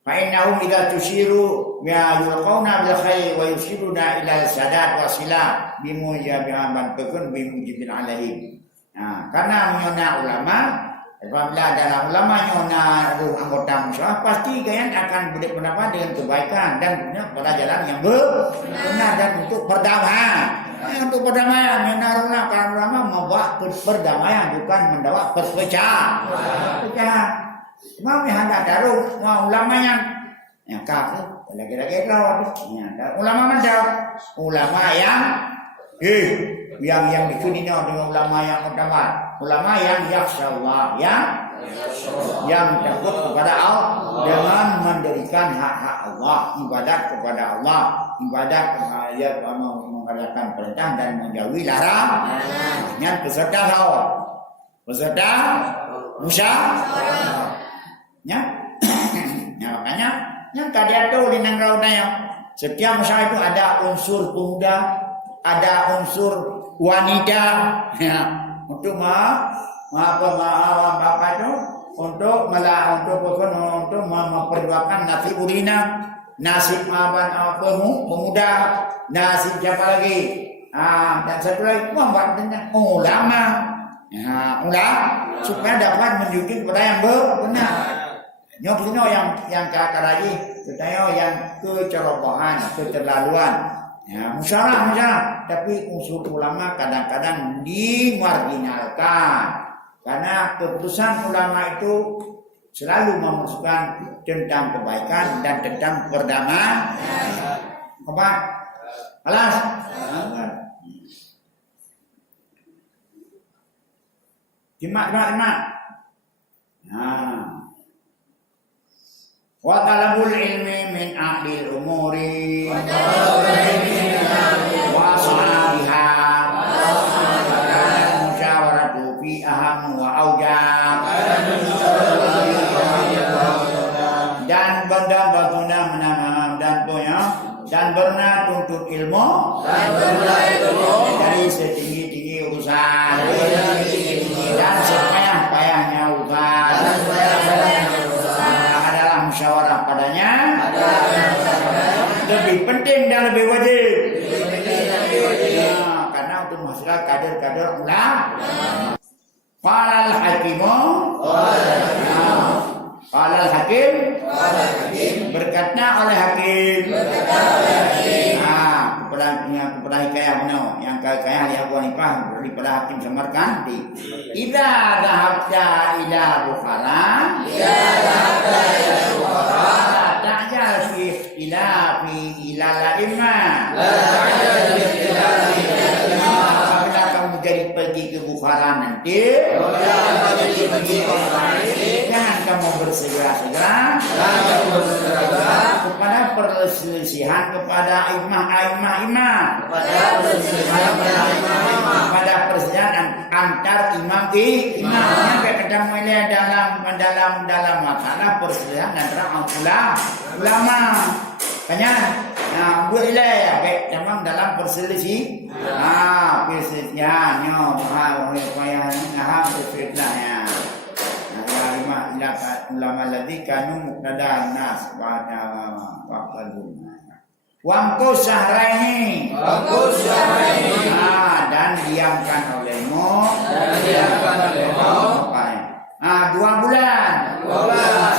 Fa'innahum idza tusyiru ya yulqauna bil khair wa yushiruna ila sadat wa sila bimujabihan bantukun bimujibil alaihim. Karena menyona ulama, apabila dalam ulama nyona anggota musyawarah, pasti kalian akan berpendapat dengan kebaikan dan punya pada jalan yang benar dan untuk perdamaian. Untuk perdamaian, menyona ulama membawa perdamaian bukan membawa perpecahan. Mau hendak taruh mau ulama yang kafir lagi-lagi rawat. Ulama mana? Ulama yang dikuningnya dengan ulama yang utama, ulama yang yakhsha Allah, yang takut kepada Allah dengan mendirikan hak-hak Allah, ibadat kepada Allah, ibadat mengerjakan perintah dan menjauhi larangan. Yang peserta hawa, peserta musyawarah. Makanya yang tadi itu linang raudanya setiap musyawarah itu ada unsur pemuda, ada unsur wanita untuk untuk memperjuangkan nasib urina, nasib pemuda, nasib siapa lagi, dan satu lagi membuat ulama, supaya dapat menunjukkan kepada yang benar. Nyok yang kakaraji, katanya yang kecerobohan, keterlaluan. Musyawarah, tapi unsur ulama kadang-kadang dimarginalkan karena keputusan ulama itu selalu memasukkan tentang kebaikan dan tentang perdamaian. Apa? Alas. Jimat. Wa talabul ilmi min ahlil umuri wa sahabiha musyawaratu fi aham wa aujab dan benda-benda menanam dan pernah tuntut ilmu dari setinggi-tinggi urusan dan sepayah-payahnya urusan musyawarah padanya lebih penting dan lebih wajib. Karena untuk masalah kader-kader ulama. Qalal hakimu, qalal hakim, berkata oleh hakim. Kepada hikayah yang hikayah yang Abu Hanifah daripada hakim Samarkand. Idza dhahabta ila Bukhara, ta'jal fi ila al-imam. Apabila kamu jadi pergi ke Bukhara nanti, jangan kamu bersegera-segera kepada perselisihan kepada imam, kepada perselisihan antar imam sampai ketemu ini dalam masalah perselisihan antara ulama. Kanya, boleh ya, memang dalam perselisihan, perselisihannya, ulama ladzi kanu muqtada nas pada waqtul wangku syahraini dan diamkan olehmu 2 bulan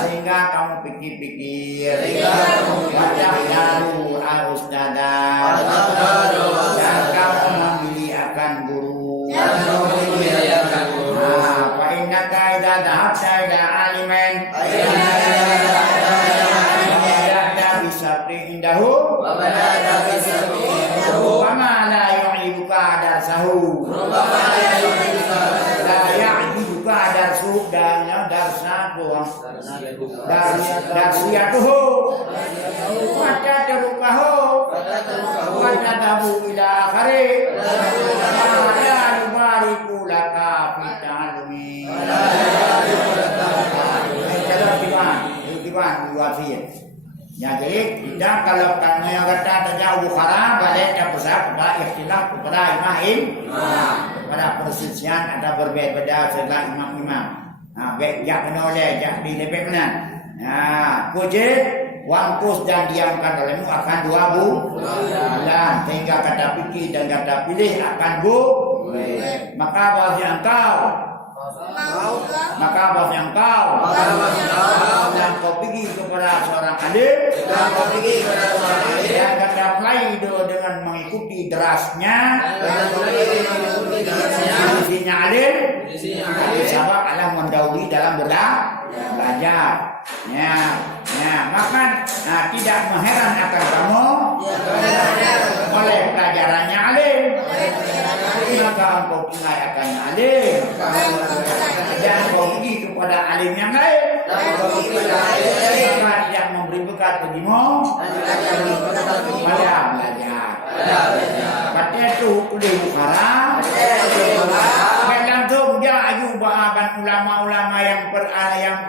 sehingga kamu pikir-pikir baca daru al-ustadzah dan kamu memilih akan guru fa innaka idza dhahabta ila aliman indahu wa ma la yu'ibuka darsahu la yu'ibuka darsu dan darsahu darsiyatuhu wa tadrukahu wa tadabu ila akhiri la yubariku laka fi ta'allumi diwan ya, jadi tidak kalau kamu yang kata tanya Bukhara balik yang besar kepada ikhtilaf kepada imam pada perselisihan ada berbeda setelah imam baik jak menoleh jak di lebih benar. Kujit wangkus dan diamkan olehmu akan 2 bulan. Sehingga kata fikir dan kata pilih akan boleh. Maka bahasa engkau yang kau pergi kepada seorang alim yang kata mulai dengan mengikuti derasnya isinya alim sebab Allah mendahului dalam belajar. Maka tidak mengheran akan kamu oleh pelajarannya alim. Maka engkau ingat akan alim dan kau pergi kepada alim yang lain. Maka tidak memberi bekat bagimu pada belajar. Pada itu kuliah haram. Langsung dia ajuban ulama-ulama yang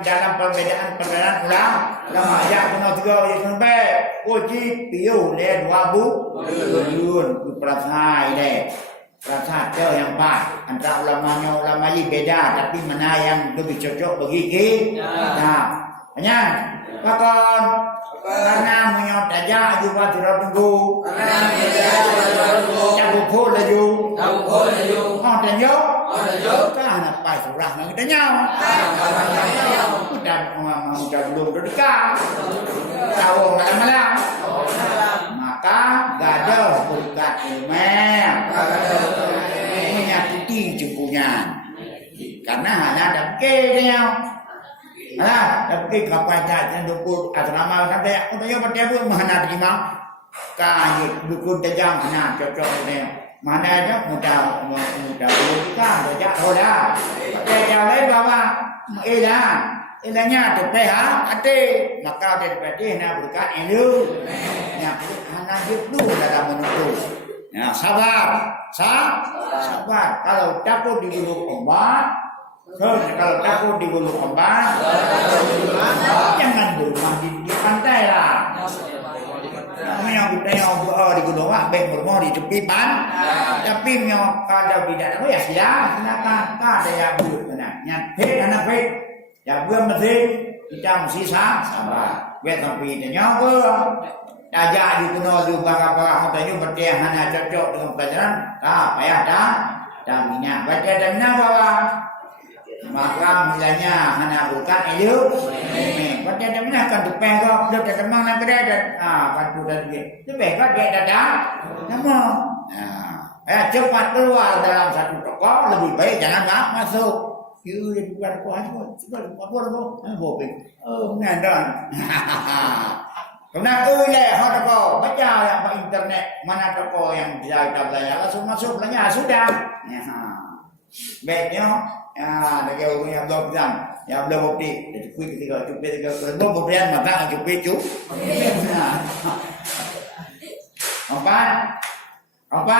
dalam perbedaan ulama ya kena 3 yang sampai uji piu le 2 bulan perasaan deh. Rasa yang pas antara ulama ini beda, tapi mana yang lebih cocok bagi kita. Hanya bahkan karena menyot aja juga tidak tunggu. Campur pun laju. Dan yo. Kan apa surah nak kita nyau. Dan mau belum dekat. Tahu malam-malam. Maka gaduh berkat ilmu menyakiti jempunya karena hanya ada keknya tapi kapan saja dukun asrama sampai untuk yang bertemu mana terima kayu dukun tajam mana cocok ni mana aja mudah bukan saja roda yang lain bawa ilahnya terpeha ate maka daripada nak berkat ilmu yang hanya dulu dalam menuntut. Sabar. Kalau takut digulung ombak, jangan berumah di pantai lah. Yang kita yang digulung baik berumah di tepi tapi yang kalau tidak tahu ya silakan. Ada yang benar. Yang anak baik, yang mesin kita mesti sabar. Biar sampai nyawa. Ajak di kuno juga apa katanya berdia hanya cocok dengan pelajaran payah dan minyak baca dan minyak bawa maka mulanya hanya bukan ilmu baca dan minyak kan dupeng kau dah teman nak kedai dan bantu dan dia dupeng kau dia datang nama cepat keluar dalam satu toko lebih baik jangan masuk you bukan kuat sebab bopeng nandan Kena toko baca yang internet mana toko yang bisa kita belajar langsung masuk belajar sudah. Baiknya ada orang yang belum bilang yang belum bukti cukup ketika belum buktian maka cukup itu. Apa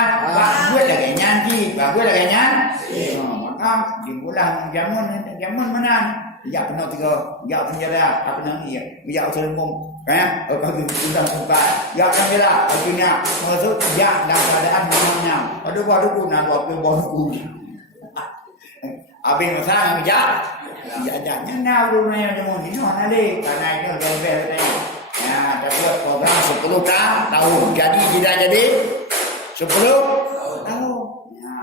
gue lagi nyanyi, gue lagi nyanyi. Maka di bulan jamun mana? Ya kena 3, ya penjara, apa namanya? Ya serumum. Bagi undang buka ya kamera akhirnya masuk ya dalam keadaan namanya aduh waktu bosku abis masalah ya jangan rumahnya cuma ini mana deh karena itu lebih ya dapat program 10 tahun jadi tidak jadi 10 tahun ya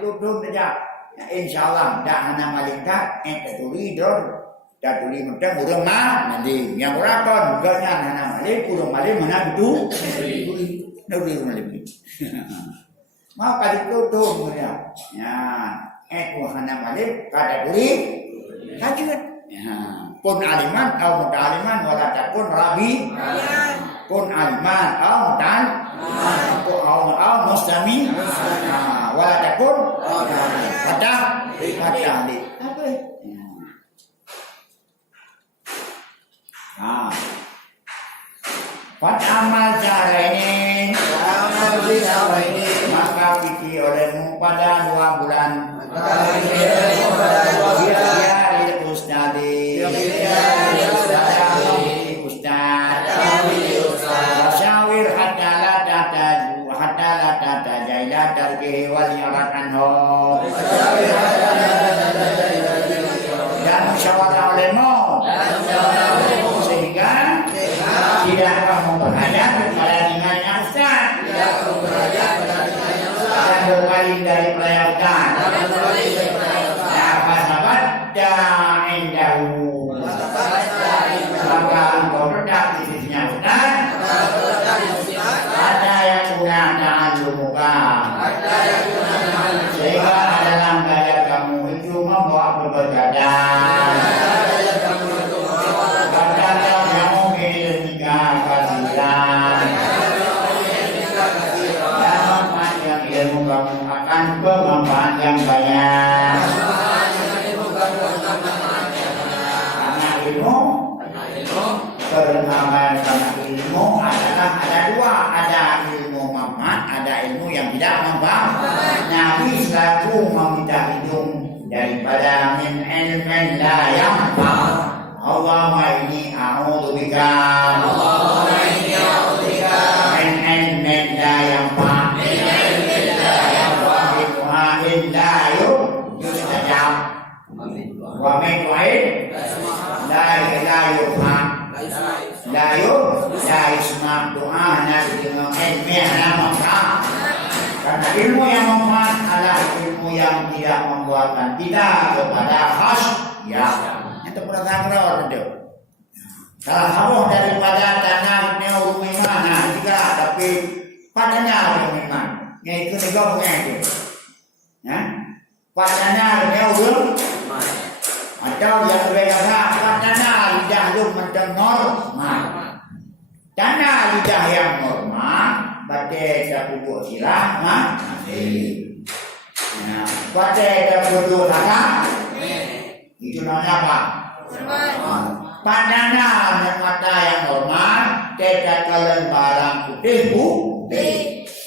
20 saja insyaallah dah hanya malaikat tuli Jaduli macam urang nanti yang berapa ganya nana malih urang malih mana itu duli malih mau kali itu tuh ya hana malih kada duli lanjut pun aliman atau mutaliman wala takun rabi pun aliman atau mutal atau mustami wala takun patah apa amal cara ini maka fikir olehmu pada 2 bulan biar ustadi ustad wasyawir hatta la tata jailah tarkihi wal yarakanho dan musyawarah olehmu sehingga yang banyak. Karena ilmu beramal karena ilmu adalah ada dua, ada ilmu manfaat, ada ilmu yang tidak manfaat. Nabi selalu meminta hidung daripada min ilmin la yanfa'. Allahumma inni a'udzubika min ilmin la yanfa'. Min la yustajab wa min du'ain la yufha'. La yusma' doa nabi dengan ilmu yang manfaat. Karena ilmu yang manfaat adalah ilmu yang tidak membuatkan kita kepada khasyah. Itu pertanyaan itu. Kalau kamu daripada tanah neo rumah juga, tapi padanya rumah, itu juga punya itu. Ya, padanya neo rumah. Atau yang berbeda, padanya lidah itu macam normal. Tanah lidah yang normal, baca kubur silah mati. Nah, baca kubur laka, itu namanya apa? Pandangan mata yang normal, tidak kalian barang putih.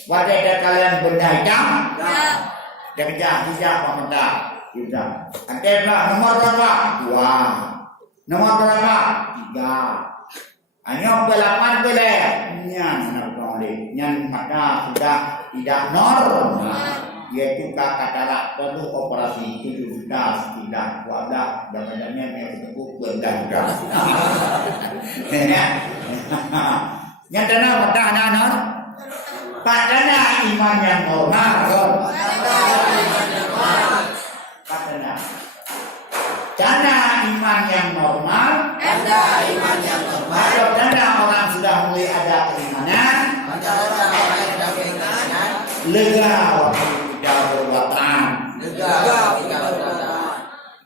Wajah kalian benda hitam, kerja apa benda hitam. Ada nomor berapa? 2. Nomor berapa? 3. Hanya 8 boleh. Yang mata sudah tidak normal. Yaitu katakanlah perlu operasi itu sudah tidak wadah dan badannya yang disebut berganda. Yang dana mata padana iman yang normal. Dana iman yang normal. Kalau dana orang sudah mulai ada keimanan, lega waktu tidak berwatan.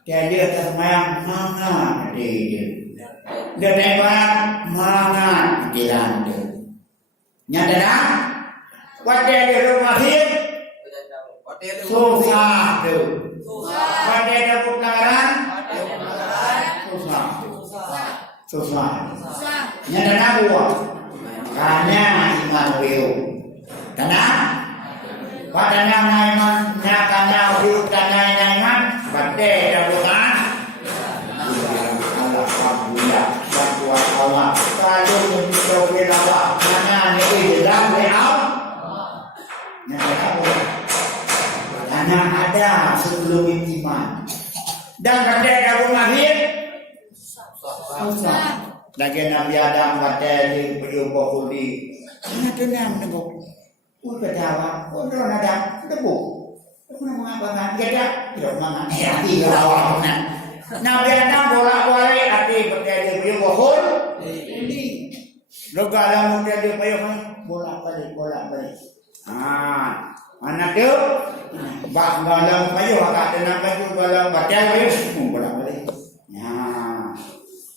Dia termayang mana dia. Dia tembak mana dia. Nyata wajah di rumah hidup susah tu. Wajah di pelanggaran susah. Nyata buat karena iman beliau. Karena padanya iman, nyakanya beliau karena iman. Badai dalukan Alhamdulillah bantuan Allah. Kalau mencoba lawak mana ni dalam leau. Hanya ada sebelum iman. Dan badai dalukan lahir susah. Lagi Nabi Adam badai di beliau bahuli. Mana tenang tengok. Udah jawab, udah ada debu. Mengapakan kita tidak mana hati lawan. Nabi Adam bolak-balik hati berjadi beliau bohong. Ini logalan berjadi beliau bolak-balik. Mana tu? Galang kayu agak tenang kayu galang badan kayu bolak-balik. Ya,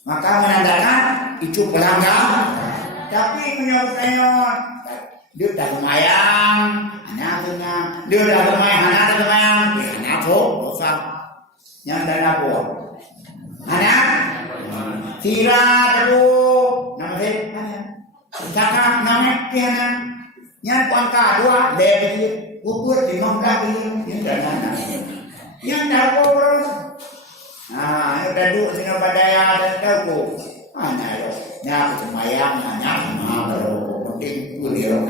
maka menandakan itu pelanggar. Tapi menyebut-nyebut dia dah lumayan. Dia dah lumayan, anak tu, dosa. Yang dah apa? Anak, tira tu, nama dia, kakak nama dia, yang pangkat 2, lebih, ukur 15 lagi, yang dah apa? Yang dah duduk dengan badaya dan tahu, anak tu, yang semayang, anak mahal, penting kuliah.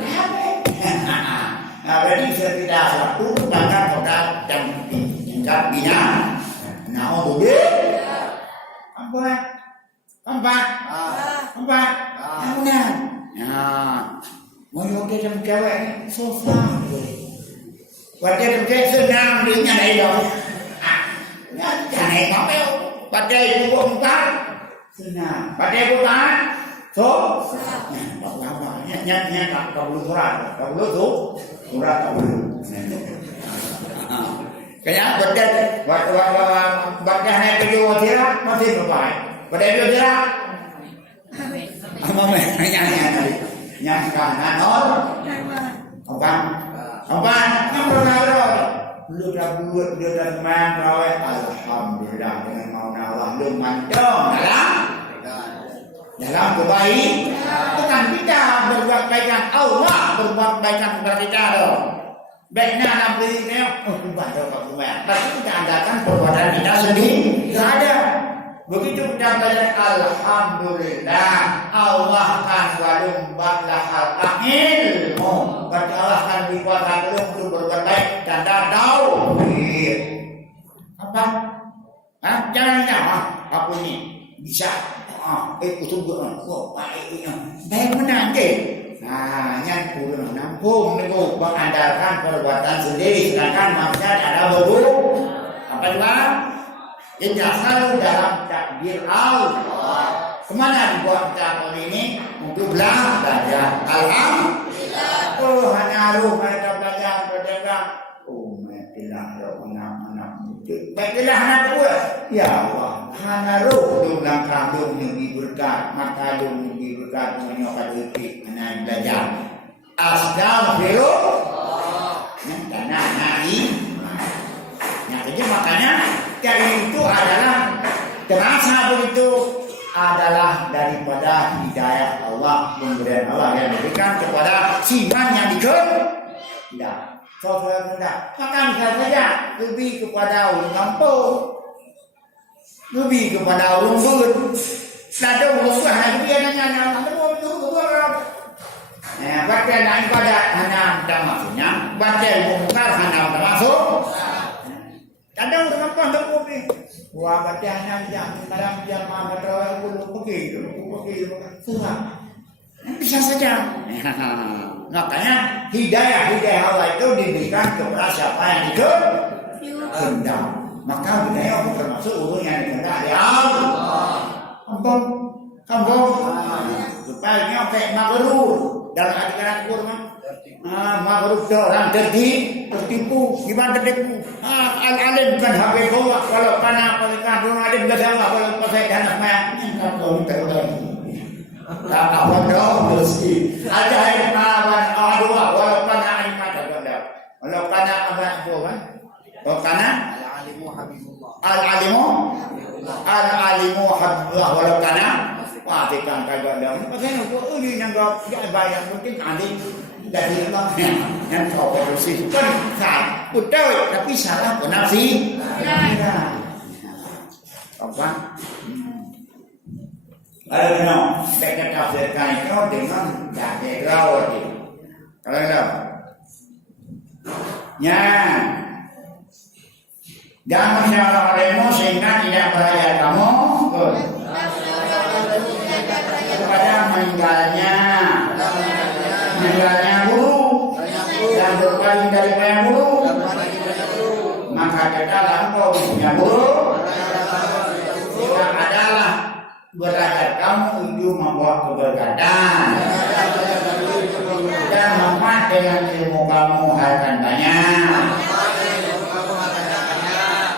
Berarti setidak waktu tangkap kodrat dan tingkat bina. Naudzubillah. Empat. Kemudian, mau dia macam cewek susah. Pada dia senang dia nyai dong. Nyai ngomel. Pada ibu empat senang. Pada ibu empat susah. Nyai tak perlu surat, tak perlu tu. Surat tak perlu. Kaya badan yang pergi wajirat masih berbaik. Badan itu wajirat. Yang kanan or. Empat. Yang pernah lu dah buat dia dah main rawai alhamdulillah dengan mau nawang lu mancung dalam kebaikan bukan kita berbuat kebaikan Allah berbuat kebaikan kepada kita dong. Baiknya nabi ini bukan doa kumai. Tapi kita andalkan perbuatan kita sendiri. Tidak ada. Begitu kita belajar alhamdulillah Allah kan walum baklahal ilmu. Berarti Allah kan dikuatkan untuk berbuat baik dan tak tahu. Apa? Jangan nyawa. Aku ini bisa. Tunggu. Baik mana je? Yang kurang nampung itu mengandalkan perbuatan sendiri, sedangkan maksud ada buruk. Apa juga? Kita selalu dalam takdir Allah. Kemana dibuat kita ini? Untuk belajar. Alhamdulillah. Oh, hanya ruh mereka belajar. Oh, mereka anak-anak. Baiklah anak tua. Ya Allah, hanya ruh dalam kandung yang diberkat, mata yang diberkat, menyokap itu anak belajar. Astagfirullah. Karena naik. Nah, jadi makanya dari itu adalah terasa begitu adalah daripada hidayah Allah, pemberian Allah yang diberikan kepada siman yang tidak. Saudara rendah, maka bisa saja lebih kepada orang kampung, lebih kepada orang bulut. Ada orang buat hanya dia nanya, baca naik pada hanya tidak maksudnya, baca mungkar hanya tidak masuk. Ada orang kampung tak boleh. Wah baca hanya dalam jam mana terlalu begitu, surah. Bisa saja. Makanya hidayah Allah itu diberikan kepada siapa yang dikehendaki. Maka hidayah termasuk urut yang dikehendaki Allah. Kampung. Supaya nyampe magrur dalam ajaran Quran. Magrur itu orang tertipu. Gimana tertipu? Al-alim bukan habis bawa. Kalau kana pelikan alim gak salah. Kalau pasai dana mayat. Kampung terlalu. Tak apa dong mesti ada yang kawan dua walaupun alim ada benda walaupun apa kan walaupun al-alimu habibullah walaupun walaupun kagak ada makanya aku ini yang gak bayang mungkin alim dari Allah yang kau bersih kan saat betul tapi salah benar sih apa Kalau kita tafsirkan itu dengan dari laut itu. Kalau enggak, ya, jangan salah olehmu sehingga tidak belajar kamu kepada meninggalnya guru dan berpaling daripada guru, maka katalah engkau punya guru yang adalah belajar kamu itu membawa keberkatan dan manfaat dengan ilmu kamu akan banyak.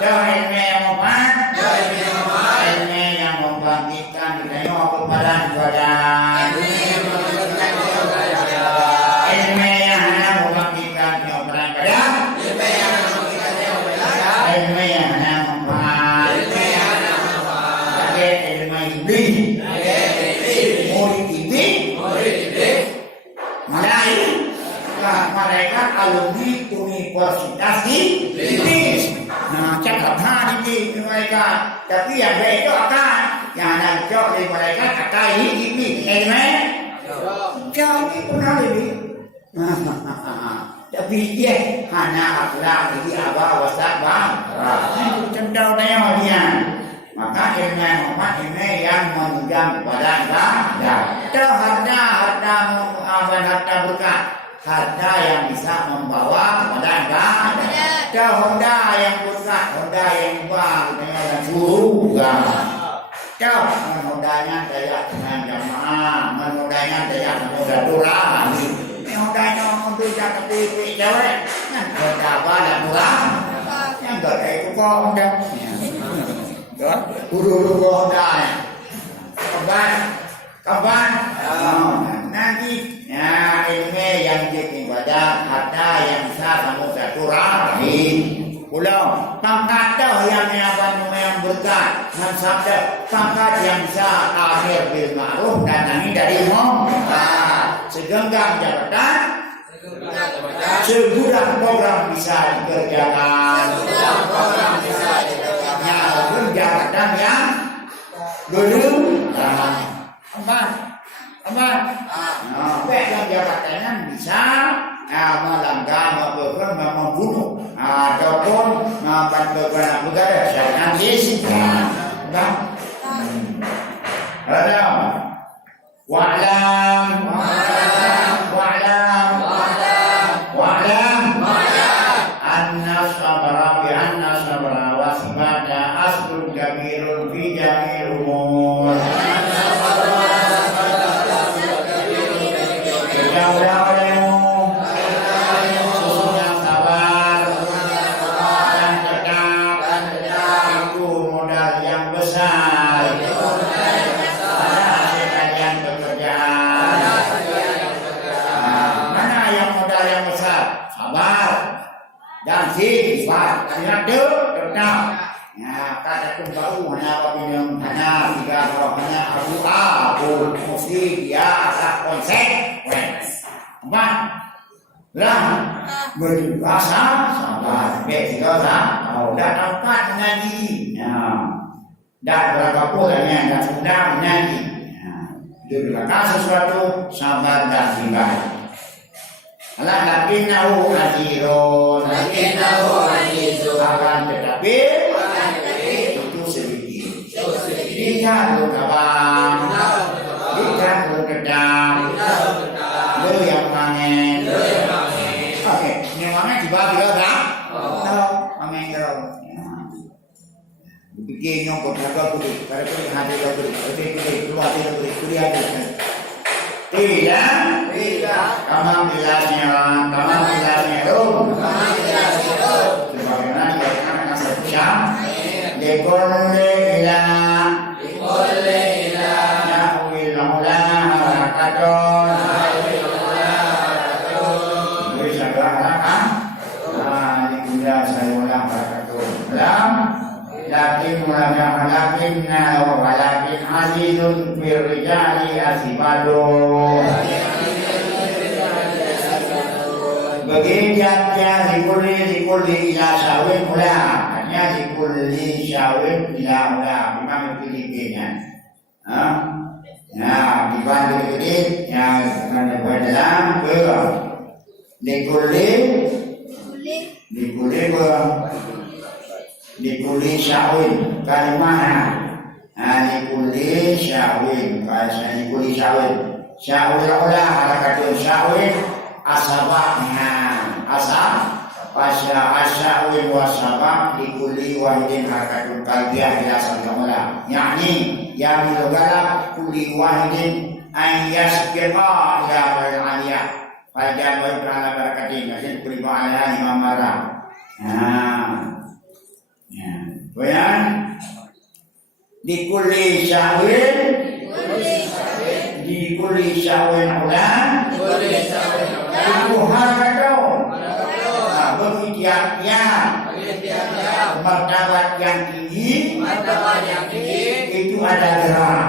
Ilmu yang manfaat, ilmu yang membangkitkan nilai kepada badan. Ilmu yang hanya membangkitkan nilai badan. Ilmu yang hanya manfaat. Mereka alumni universitas di Inggris. Nah, cakap di mereka. Tapi yang itu akan yang ada di mereka kata ini, Jangan pernah lebih. Tapi dia hanya akhlak jadi awal-awal bang. Cenderung dia. Maka ilmu yang menunjang kepada ibadah. Harta berkah. Harta yang bisa membawa kepada ibadah. Honda yang berkah, Honda yang bang dengan surga. Honda-nya daya dengan jamaah, Honda-nya daya mudah durah. Honda-nya untuk jatuh pipi cewek. Honda dan durah. Yang enggak kayak itu kok Honda. Guru Honda kapan nanti ya ilmu yang jadi ibadah harta yang bisa kamu satu rahim pangkat yang berkat, sabda pangkat yang bisa akhir bil ma'ruf dan nahi dari munkar. Segenggam jabatan, segudang program bisa dikerjakan. Walaupun jabatan yang belum aman. Yang jabatannya bisa melanggar, membunuh ataupun membantu negara syariat Islam. Wa'lam anna sabra wa sibata aslun kabirun fi jami'il umur. Kata baru hanya minum hanya tiga hanya abu mesti dia asal konsep empat lah berasa sabar tiga dah tempat mengaji dah berapa bulannya dah sudah mengaji diberikan sesuatu sabar dan tinggal lakinnahu ajirun akan tetapi itu sedikit jika lu kabang jika lu kedang lu yang mangen oke ini mangen dibagi kan mangen kalau bikin yang berharga kudu kalau kudu hadir kudu kuliah tidak kamar bilasnya sebagaimana dikatakan asal syam likulli ilah ya'wil ulama harakatun bisa berharakan dikuda saya ulang harakatun walakin azizun birrijali asibadu begitnya zikulli ila syawin ula hanya zikulli syawin ila ula memang pilihnya nah dibanding ini yang dalam dikulli syawin kalimana dikulli syawin syawin ula harakatun syawin asabaknya asyawin wasabak dikulli wahidin harakatun kalbiyah ila salamula yakni yang dilogalak kulli wahidin ayyasbiqa ila aliyah pada berala barakatin asyid kuribu alaiha imam marah kemudian dikulli syawin ulan itu harakatun bagi tiap-tiap martabat yang tinggi itu ada gerak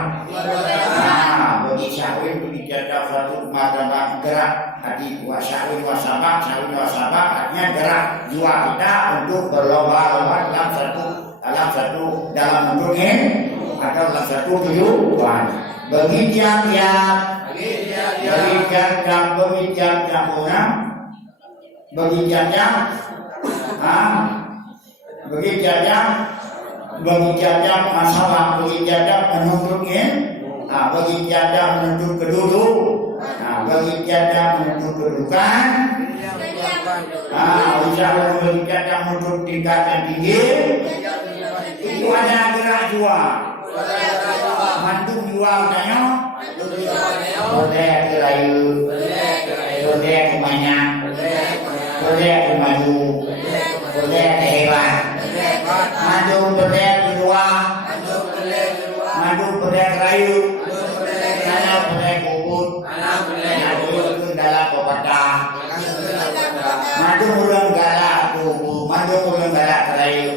bagi syawin bagi tiap-tiap satu martabat gerak tadi syawin wasabak artinya gerak jiwa kita untuk berlomba-lomba dalam bentuk ini atau dalam satu tujuan bagi tiap-tiap orang bagi tiap-tiap masalah bagi tiap-tiap menuntutnya bagi tiap-tiap menuntut keduduk bagi tiap-tiap menuntut kedudukan bagi tiap-tiap menuntut tingkat yang tinggi itu ada gerak jiwa mantuk jiwa katanya boleh kerayu boleh kebanyak boleh kemaju boleh kehebat maju boleh keluar maju boleh kerayu anak boleh kubut maju ke dalam pepatah maju ulang galak tubuh maju ulang galak kerayu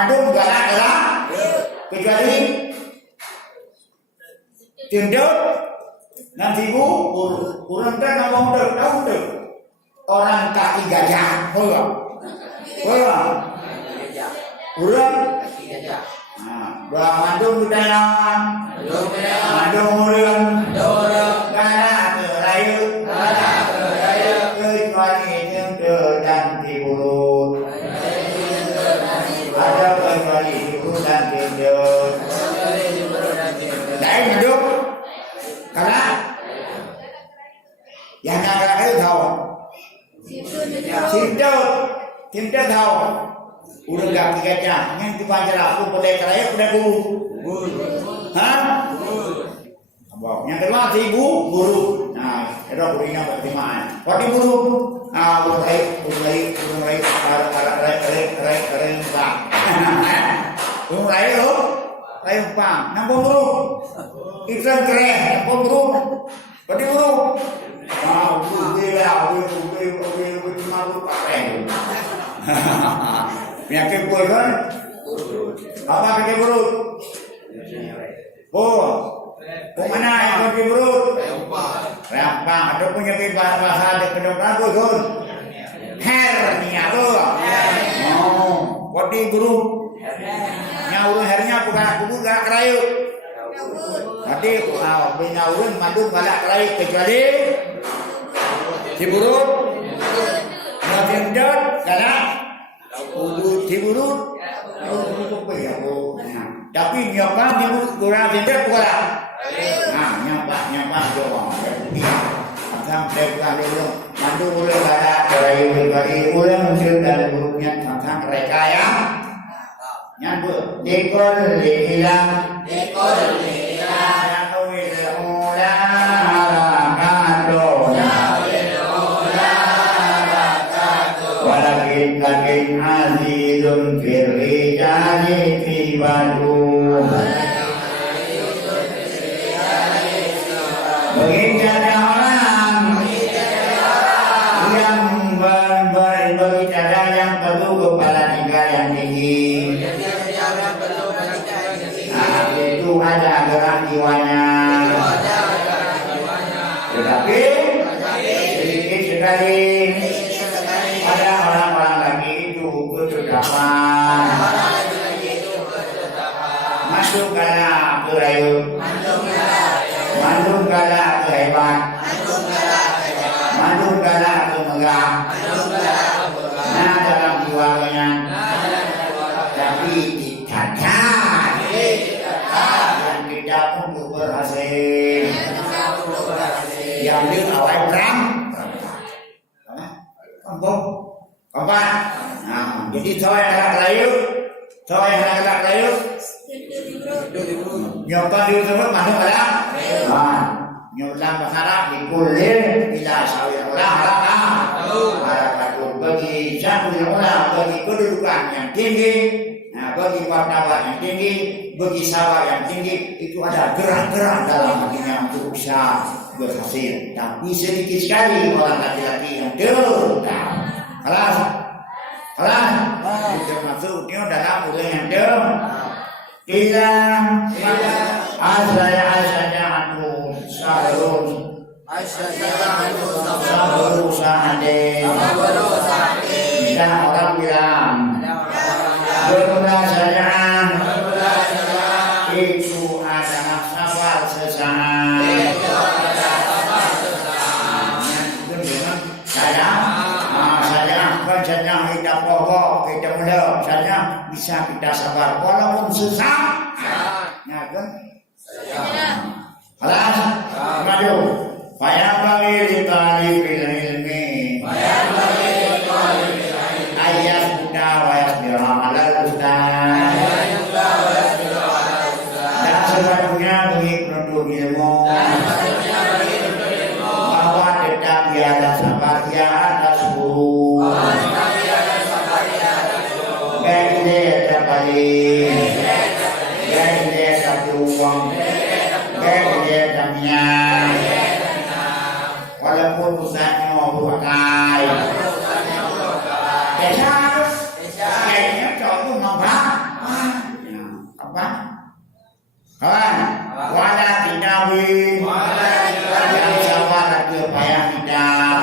mandung galak-galak kecuali tindut nanti bu urang teh ngomong deh orang kaki gajah urang bah mandung budayan mandung urang galak rayu kecuali tindut dan tibulu ada kecuali tibulu dan tindut đấy mà đúng karena yang agak itu tahu cinta tahu udah gak tiga yang di panjang aku boleh keraya udah guru yang kedua guru nah itu gurunya pertimbangan waktu guru mulai Ayo pang, nampung guru, iklan keren, nampung guru, badi guru, guru dia, guru cuma guru pakai, penyakit guru kan, apa penyakit guru? Mana yang penyakit guru? Rampang, ada penyakit bahasa ada kedokteran guru kan, hernia tu, badi guru. Nyaurun hernya bukan kubur galak kerayu. Tadi nyaurun mandung galak kerayu kecuali tiburut, nyatindot galak tiburut. Tapi nyapa tiburut kurang tindot bukan. Nyapa doang. Sampai kali itu mandung ulang galak kerayu kali ulang dan buruknya tentang mereka ya. Nyambut dikul hilang Nawil ula harakatuh Walakin azizun firrijali fi badu Begitu ada orang yang begitu ada yang perlu kepala tinggal yang tinggi ada gerak jiwanya, tetapi sedikit sekali ada orang-orang lagi itu kecerdasan, masuk galak kerayu, masuk galak kehebat, masuk galak kemegah, nah dalam jiwanya, tapi tidak untuk berhasil yang dia awal perang kampung jadi saya yang agak layu nyoba di tersebut masuk ada nyoba berharap dikulir bila sawit orang harap bagi satu orang bagi kedudukan yang tinggi bagi wartawan yang tinggi, bagi sawah yang tinggi, itu ada gerak-gerak dalam hatinya untuk bisa berhasil. Tapi sedikit sekali orang laki-laki yang dendam. Kelas, itu maksudnya dalam udah yang dendam. Tidak, asanya anu sarun, sabaru saade. Tidak orang bilang. Bermudah saja itu adalah sabar sesaat. Saja kita pokok kita mudah saja bisa kita sabar walaupun susah. Ya kan? Kelas maju. Faya bagi ditali ilmi. Ayat buta wayas diramalah ustaz. Dan sebagainya bagi produk ilmu. Bahwa tetap di atas sabar di atas guru. Gede terpaling. Gede terjuang. Gede terniat. Walaupun usahanya pakai. Kayaknya cowok itu ngomong Apa? Kawan, wala kinawi, yang sabar dia payah hidup.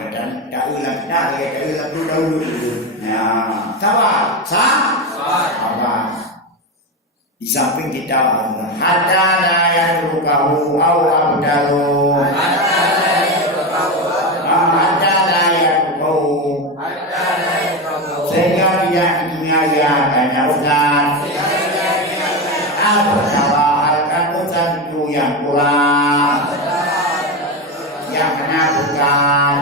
Kadang tak ulang dulu. Ya, sabar, sabar. Di samping kita hatta la yadrukahu aw abdalu. Sehingga dia dunia hanya urusan akan urusan itu yang pulang yang kena bukan,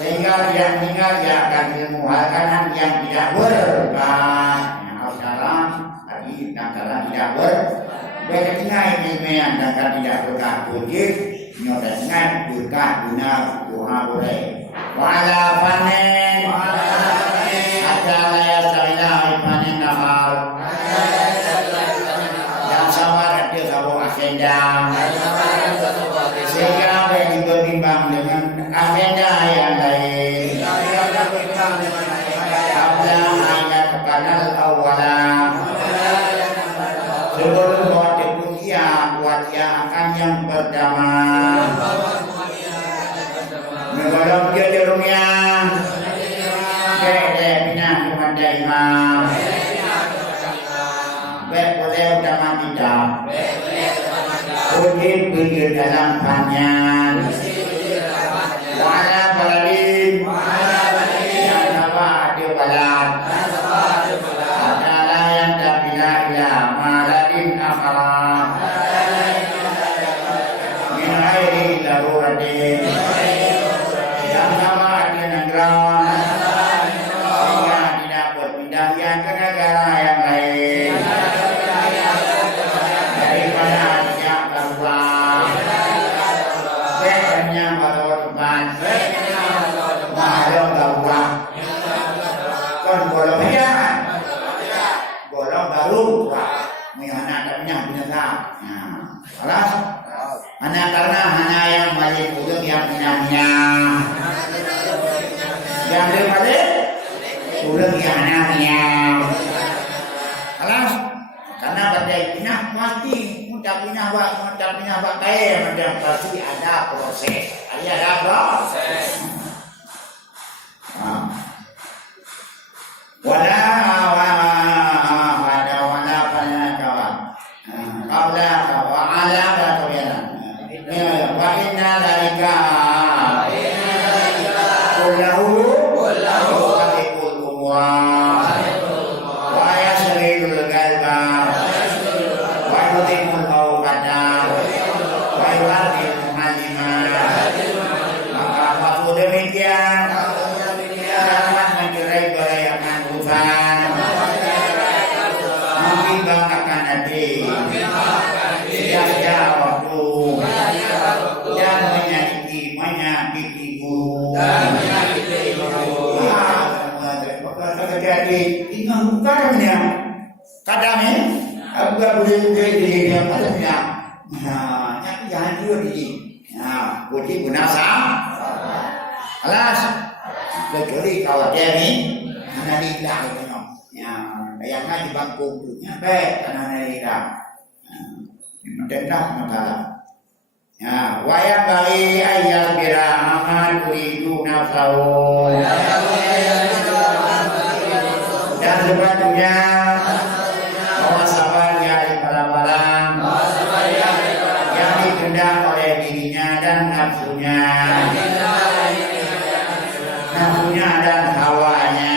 sehingga dia meninggal dia akan ilmuhalkan yang tidak berkah. Yang dalam tadi dalam tidak berketinggai ilmiah dan tidak berkah wujud nyobakan berkah guna doa boleh wala panen adalah ya saya panen nahar yang sama dia sabuk asendang sehingga diberimbang dengan agenda yang lain. Qabla ayat kanal awalan sebelum buat yang akan yang pertama menggolong dia di dunia pindah kepada imam boleh utama tidak Ujib dalam panjang wala baladin yang nama dia balad adalah yang tabilah ila maladin akharan min airi daruratin yang nama dia negara sehingga tidak berpindah yang ke negara yang lain daripada yang keluar sebenarnya pada tempat mahluk keluar kon bolong aja bolong baru anak punya binatang alas anak karena hanya yang balik udang yang pinahnya yang daripada udang yang anaknya alas karena pada pinah mati mudah pinah buat kaya macam pasti ada proses ada proses wala wa inna dalika kullahu khaliqul umur wa yasridul qalba wa yutimul mawqata wa yu'adil muhalliman maka waktu demikian jangan mencerai-berai akan Tuhan membimbangkan hati sia-sia waktu dan menyakitimu terjadi ingat bukannya kadangnya aku boleh dia padanya yang jangan juga di kunci gunasa alas kecuali kalau dia ni anak lidah yang di bangku nyampe anak lidah mendengar makalah wayang bagi ayat kira aman kuridu nafsahu dan sepatutnya bahwa sabar yang dipalang-palang yang dikehendak oleh dirinya dan nafsunya dan hawanya.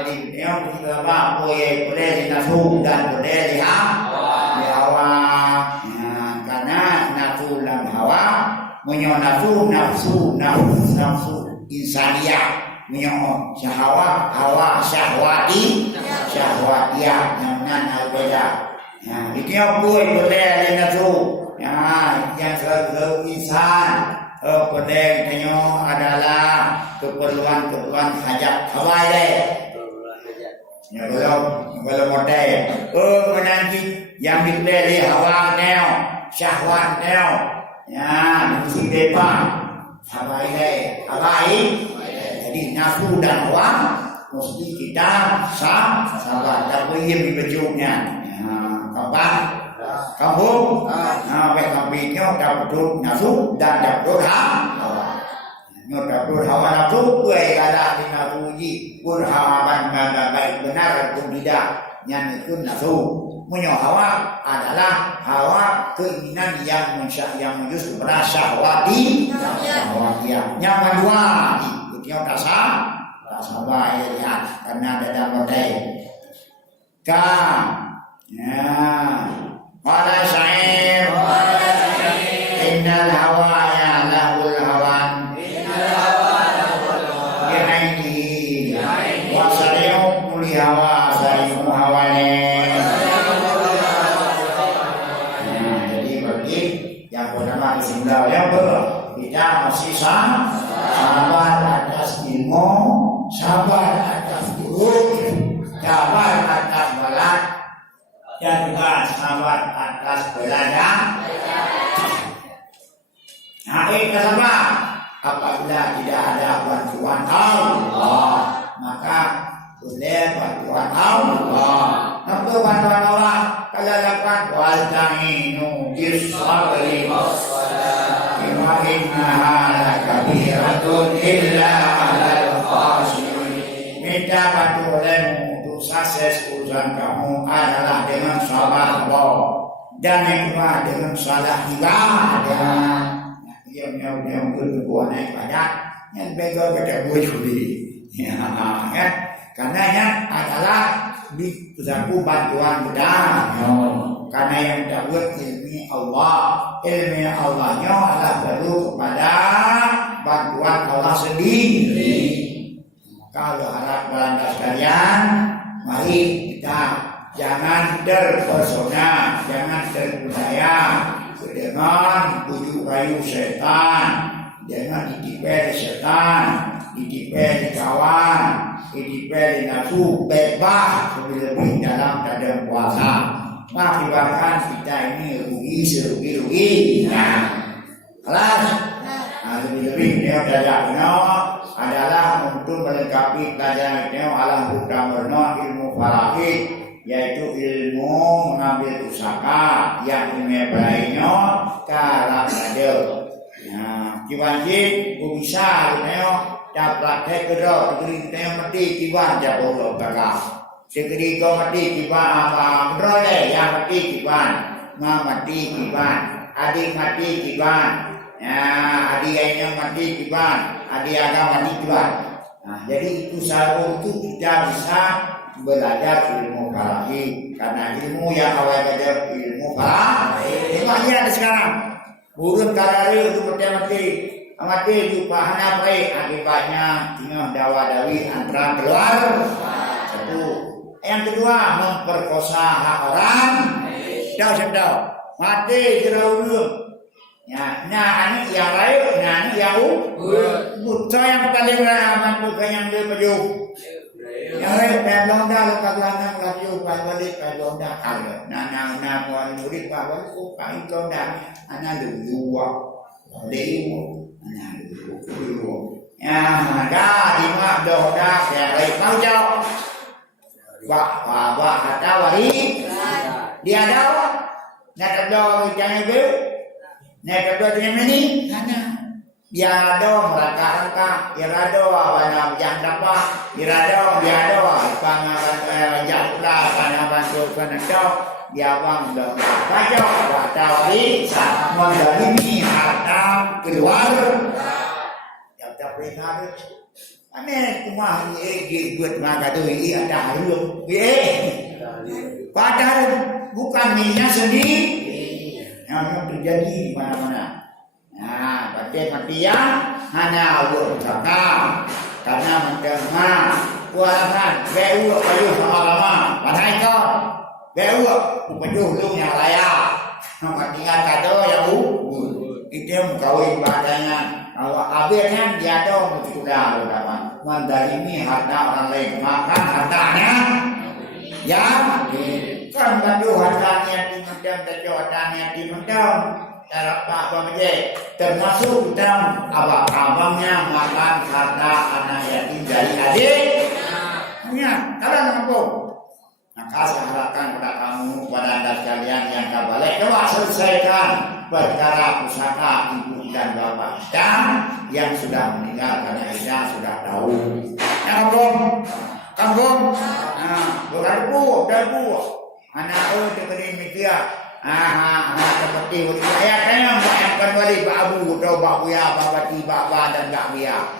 Jadi yang beberapa boleh di nafsu dan boleh di hawa. Karena nafsu dan hawa menyonafu nafsu insaniah menyoh hawa syahwatiyah dengan berbeda. Itu yang boleh di nafsu. Yang selalu insan pedangnya adalah keperluan hajat hawa ya belum model menanti yang dipilih hawa neo syahwat neo mesti depan hawa jadi nafsu dan hawa mesti kita sabar. Tak boleh dibejuknya. Kapan? Kampung. Baik kampingnya dapur nafsu dan dapur hawa. Dapur hawa nafsu kue kada dinafuji pun hawa baik benar pun tidak. Yang itu nafsu. Punya hawa adalah hawa keinginan yang justru merasa syahwati. Yang kedua yang rasa baik ya karena ada dalam qala sa'ir innal hawaya lahul hawan bi'aini wa sari'u kulli hawa sari'u hawane. Jadi bagi yang bernama Bismillah yang kita masih sabar atas ilmu, sabar atas guru, sabar atas balat, dan juga sabar atas belajar. Nah, ini sabar. Apabila tidak ada bantuan Allah, maka boleh bantuan Allah. Apa bantuan Allah? Kalau dapat wal-ta'inu bis-sabri was-salat wa innaha lakabiratun illa 'alal khashiyin. Minta bantuan untuk sukses urusan kamu adalah dengan sabar dan yang kedua dengan salah ibadah. Yang kedua naik badan yang bego beda bujuri. Kan? Karena yang adalah disaku bantuan benar. Karena yang dapat ilmi Allahnya adalah perlu kepada bantuan Allah sendiri. Kalau harap Belanda sekalian, mari kita jangan terpesona, jangan terpedaya dengan bujuk rayu setan, dengan ditipel setan, ditipel kawan, ditipel nafsu, bebas lebih-lebih dalam keadaan puasa. Mengakibatkan kita ini rugi serugi-rugi. Kelas. Lebih-lebih dia belajarnya adalah untuk melengkapi pelajaran itu alam utama ilmu faraid, yaitu ilmu mengambil pusaka yang ilmu lainnya kalah ada. Kiwanjin bisa neo dapat tekero diberi teo mati kiwan jauh kakak. Sekali kau mati kiwan apa beroleh yang mati kiwan, mati kiwan, adik mati kiwan. Adik lainnya mati kiwan, adik agama mati kiwan. Jadi itu satu itu kita bisa belajar ilmu faraid karena ilmu yang awal belajar ilmu faraid. Itu aja ada sekarang. Burun karari untuk mati itu pahana baik akibatnya tinggal dawa-dawi antara keluar. Satu. Yang kedua memperkosa hak orang. Sedau mati jerau. Ya, nah ini yang lain, nah ini yang buta yang paling ramah bukan yang dia baju. Yang lain belum dah lepas lanang laju balik belum dah kalau. Nah buat murid bawa bukan itu dah. Anak dua, dua, anak dua. Ya, dah lima dah yang lain mau jauh. Wah kata wari dia dah. Nak dah jangan ber. Naik kedua dengan ini, mana? Biado meraka-raka, irado abana yang dapat, irado pangaran jatlah panabantu panado, diawang dong. Baca watawari sama dari harta keluar. Yang tak benar. Aneh kumah ini buat maka tu ini ada harum. Padahal bukan miliknya sendiri. Yang terjadi di mana-mana. Nah, mati-matian hanya Allah cakap karena mendengar kualan beu kayu sama-sama. Padahal itu beu pejuh lu yang layak. Nomor tinggal kado yang itu mengkawin badannya. Kalau akhirnya dia dong sudah berapa? Mendalimi harta orang lain, makan hartanya. Ya, kan baju hartanya dimendam, baju hartanya dimendam. Cara Pak Bangje termasuk dalam abang-abangnya makan harta anak yatim dari adik. dunia, kalian mampu. Maka saya harapkan kepada kamu, kepada anda sekalian yang kebalik, coba selesaikan perkara pusaka ibu dan bapak dan yang sudah meninggal karena Aida sudah tahu. Ya kampung, berarbu, anak deketin media, seperti ayatnya bayangkan wali babu, atau babuya, babati, baba dan bakbia,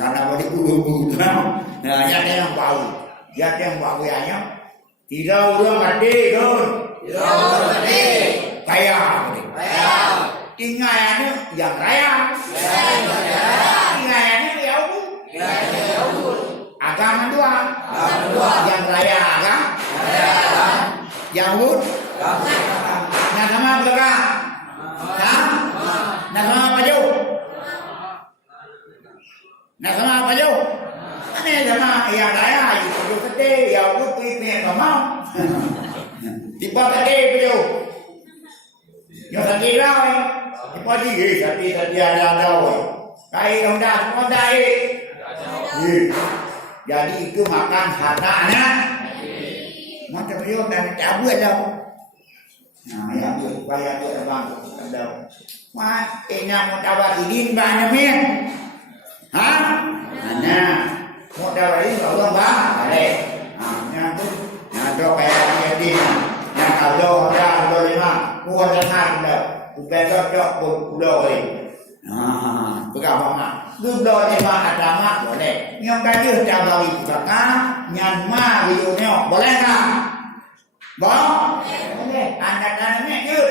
karena wali bulu, ayatnya yang bau, ayatnya yang babuya. Tidak ulang mati, kaya. Ingayannya yang raya. Ingayannya yang agama dua. Yang raya agama. Yang wud. Nah sama berapa? Nah sama apa jauh? Nah sama apa jauh? Ini sama yang raya itu gede, yang wud itu yang mau. Tiba tadi beliau. Yang tadi lah, tiba tadi ada. Kai dah semua dah. Jadi itu makan harta anak. Macam beliau dan cabut dah. Nah, yang tu supaya tu abang ada. Mat, enak mau tawar idin banyak ni. Ana. Mau tawar idin Allah bang. Ada. Yang tu, yang tu kayak dia. Yang kalau ada lima, kuat sangat dah. Bukan cocok pun pulau ni. Bukan apa. Pulau ni mah ada mak boleh. Yang tadi dah bagi bukan. Nyanma video ni boleh tak? Boleh. Anak-anaknya je.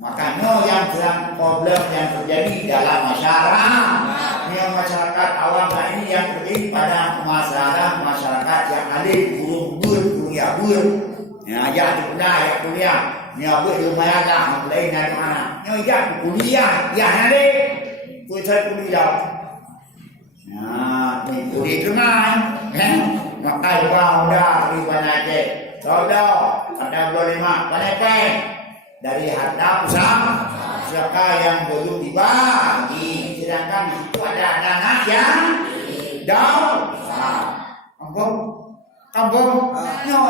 Makanya yang sedang problem yang terjadi dalam masyarakat, yang masyarakat awam ini yang terjadi pada masyarakat yang ada burung kuliah. Ya, ya kuliah. Ni apa lumayan lah, lain dari mana? Ni ya kuliah, ya nanti kuliah. Nah, ni kuliah tu kan? Makai bau dah di mana je. Tahu ada 25 pakai dari harta pusaka yang belum dibagi, sedangkan itu ada dana yang daun. Kampung, yang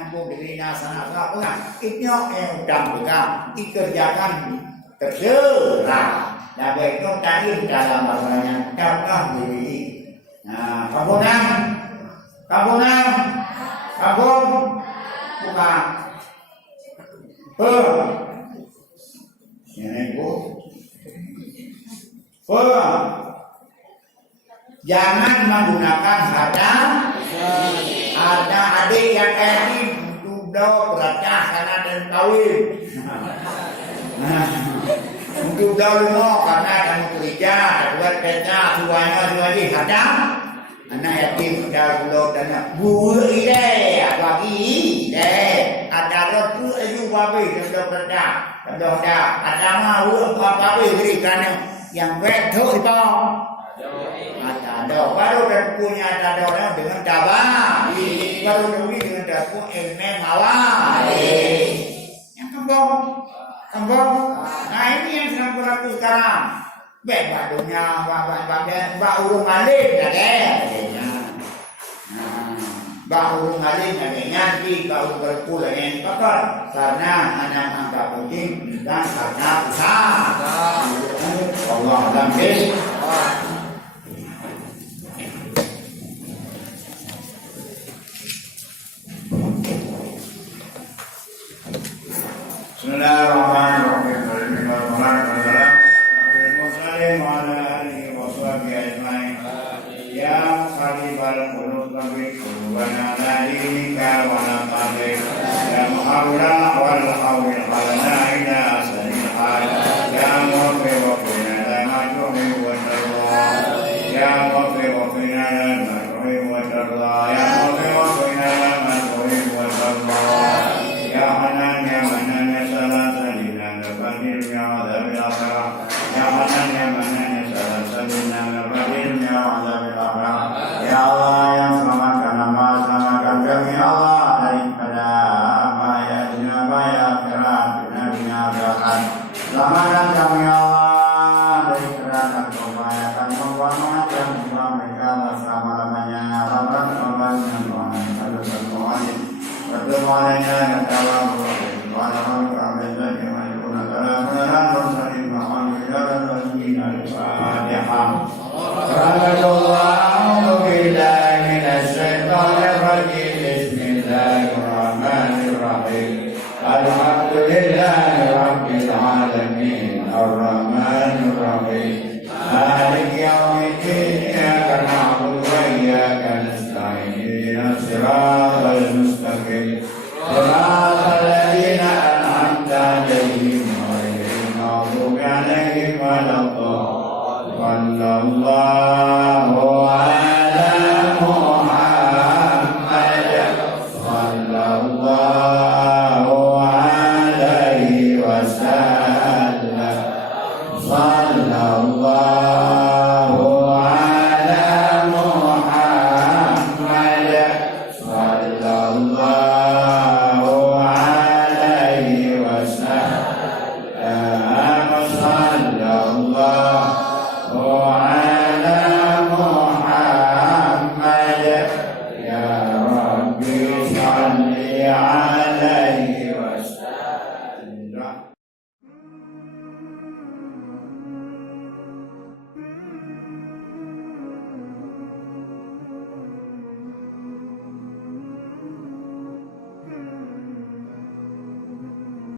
kampung dari sana enggak, itu yang udah dikerjakan terserah. Nah, baiknya tadi dalam bahasanya contoh diri. Nah, kampung, bukan. Ini jangan menggunakan ada adik yang kayak ini sudah beratah karena dan kawin. Untuk dahulu karena kamu kerja, buat kerja, tuanya ada. Anak yatim dahulu dan buat ide, bagi ide. Ada rotu ayu babi sudah kerja, sudah ada mau babi berikan yang betul itu. Ada baru dan punya ada dengan dabah, baru dulu dengan dapu ilmu mawar. Yang kembang. Nah ini yang sedang berlaku sekarang. Bebas dunia, bak urung alim ada. Bak urung alim ada nanti bak urung berpula yang bakar karena anak angkat penting dan karena usaha. Allah alhamdulillah. Bismillahirrahmanirrahim. Ya Habibal Qulub Rabbi Qulubana la dinika wa la tabi ya muhawla wal hawil halana ila asanil hal ya mufi wa fina la majruhi wa tarla ya mufi wa fina la majruhi wa tarla ya mufi wa fina la majruhi wa tarla ya hanan ya manan ya salam salina nabadir ya adhabil akhirah ya hanan ya manan ya salam salina nabadir ya adhabil akhirah. Ya Allah yang selamatkan nama selamatkan kami Allah daripada bahaya akhirat dunia akhirat. Selamatkan kami Allah dari kerana kebahayakan yang mereka bersama-lamanya Rabban-Rabbannya Tuhan Ada berdoain Berdoainnya yang dalam Tuhan kami jadi Majulah dalam menerang Rasulullah Muhammad dan Rasulina Al-Fatihah Alhamdulillah Billahi minasyaitanirrajim Bismillahirrahmanirrahim Alhamdulillahi Rabbil Alamin Ar-Rahmanir Rahim Malik Yawmiddin Iyyaka na'budu wa iyyaka nasta'in Ihdinas siratal mustaqim Siratal ladzina an'amta 'alaihim ghairil maghdubi 'alaihim waladdallin Sallallahu ala Muhammad Sallallahu alaihi wasallam Sallallahu ala Muhammad Sallallahu alaihi wasallam Sallallahu ala Muhammad Ya Rabbi salli ala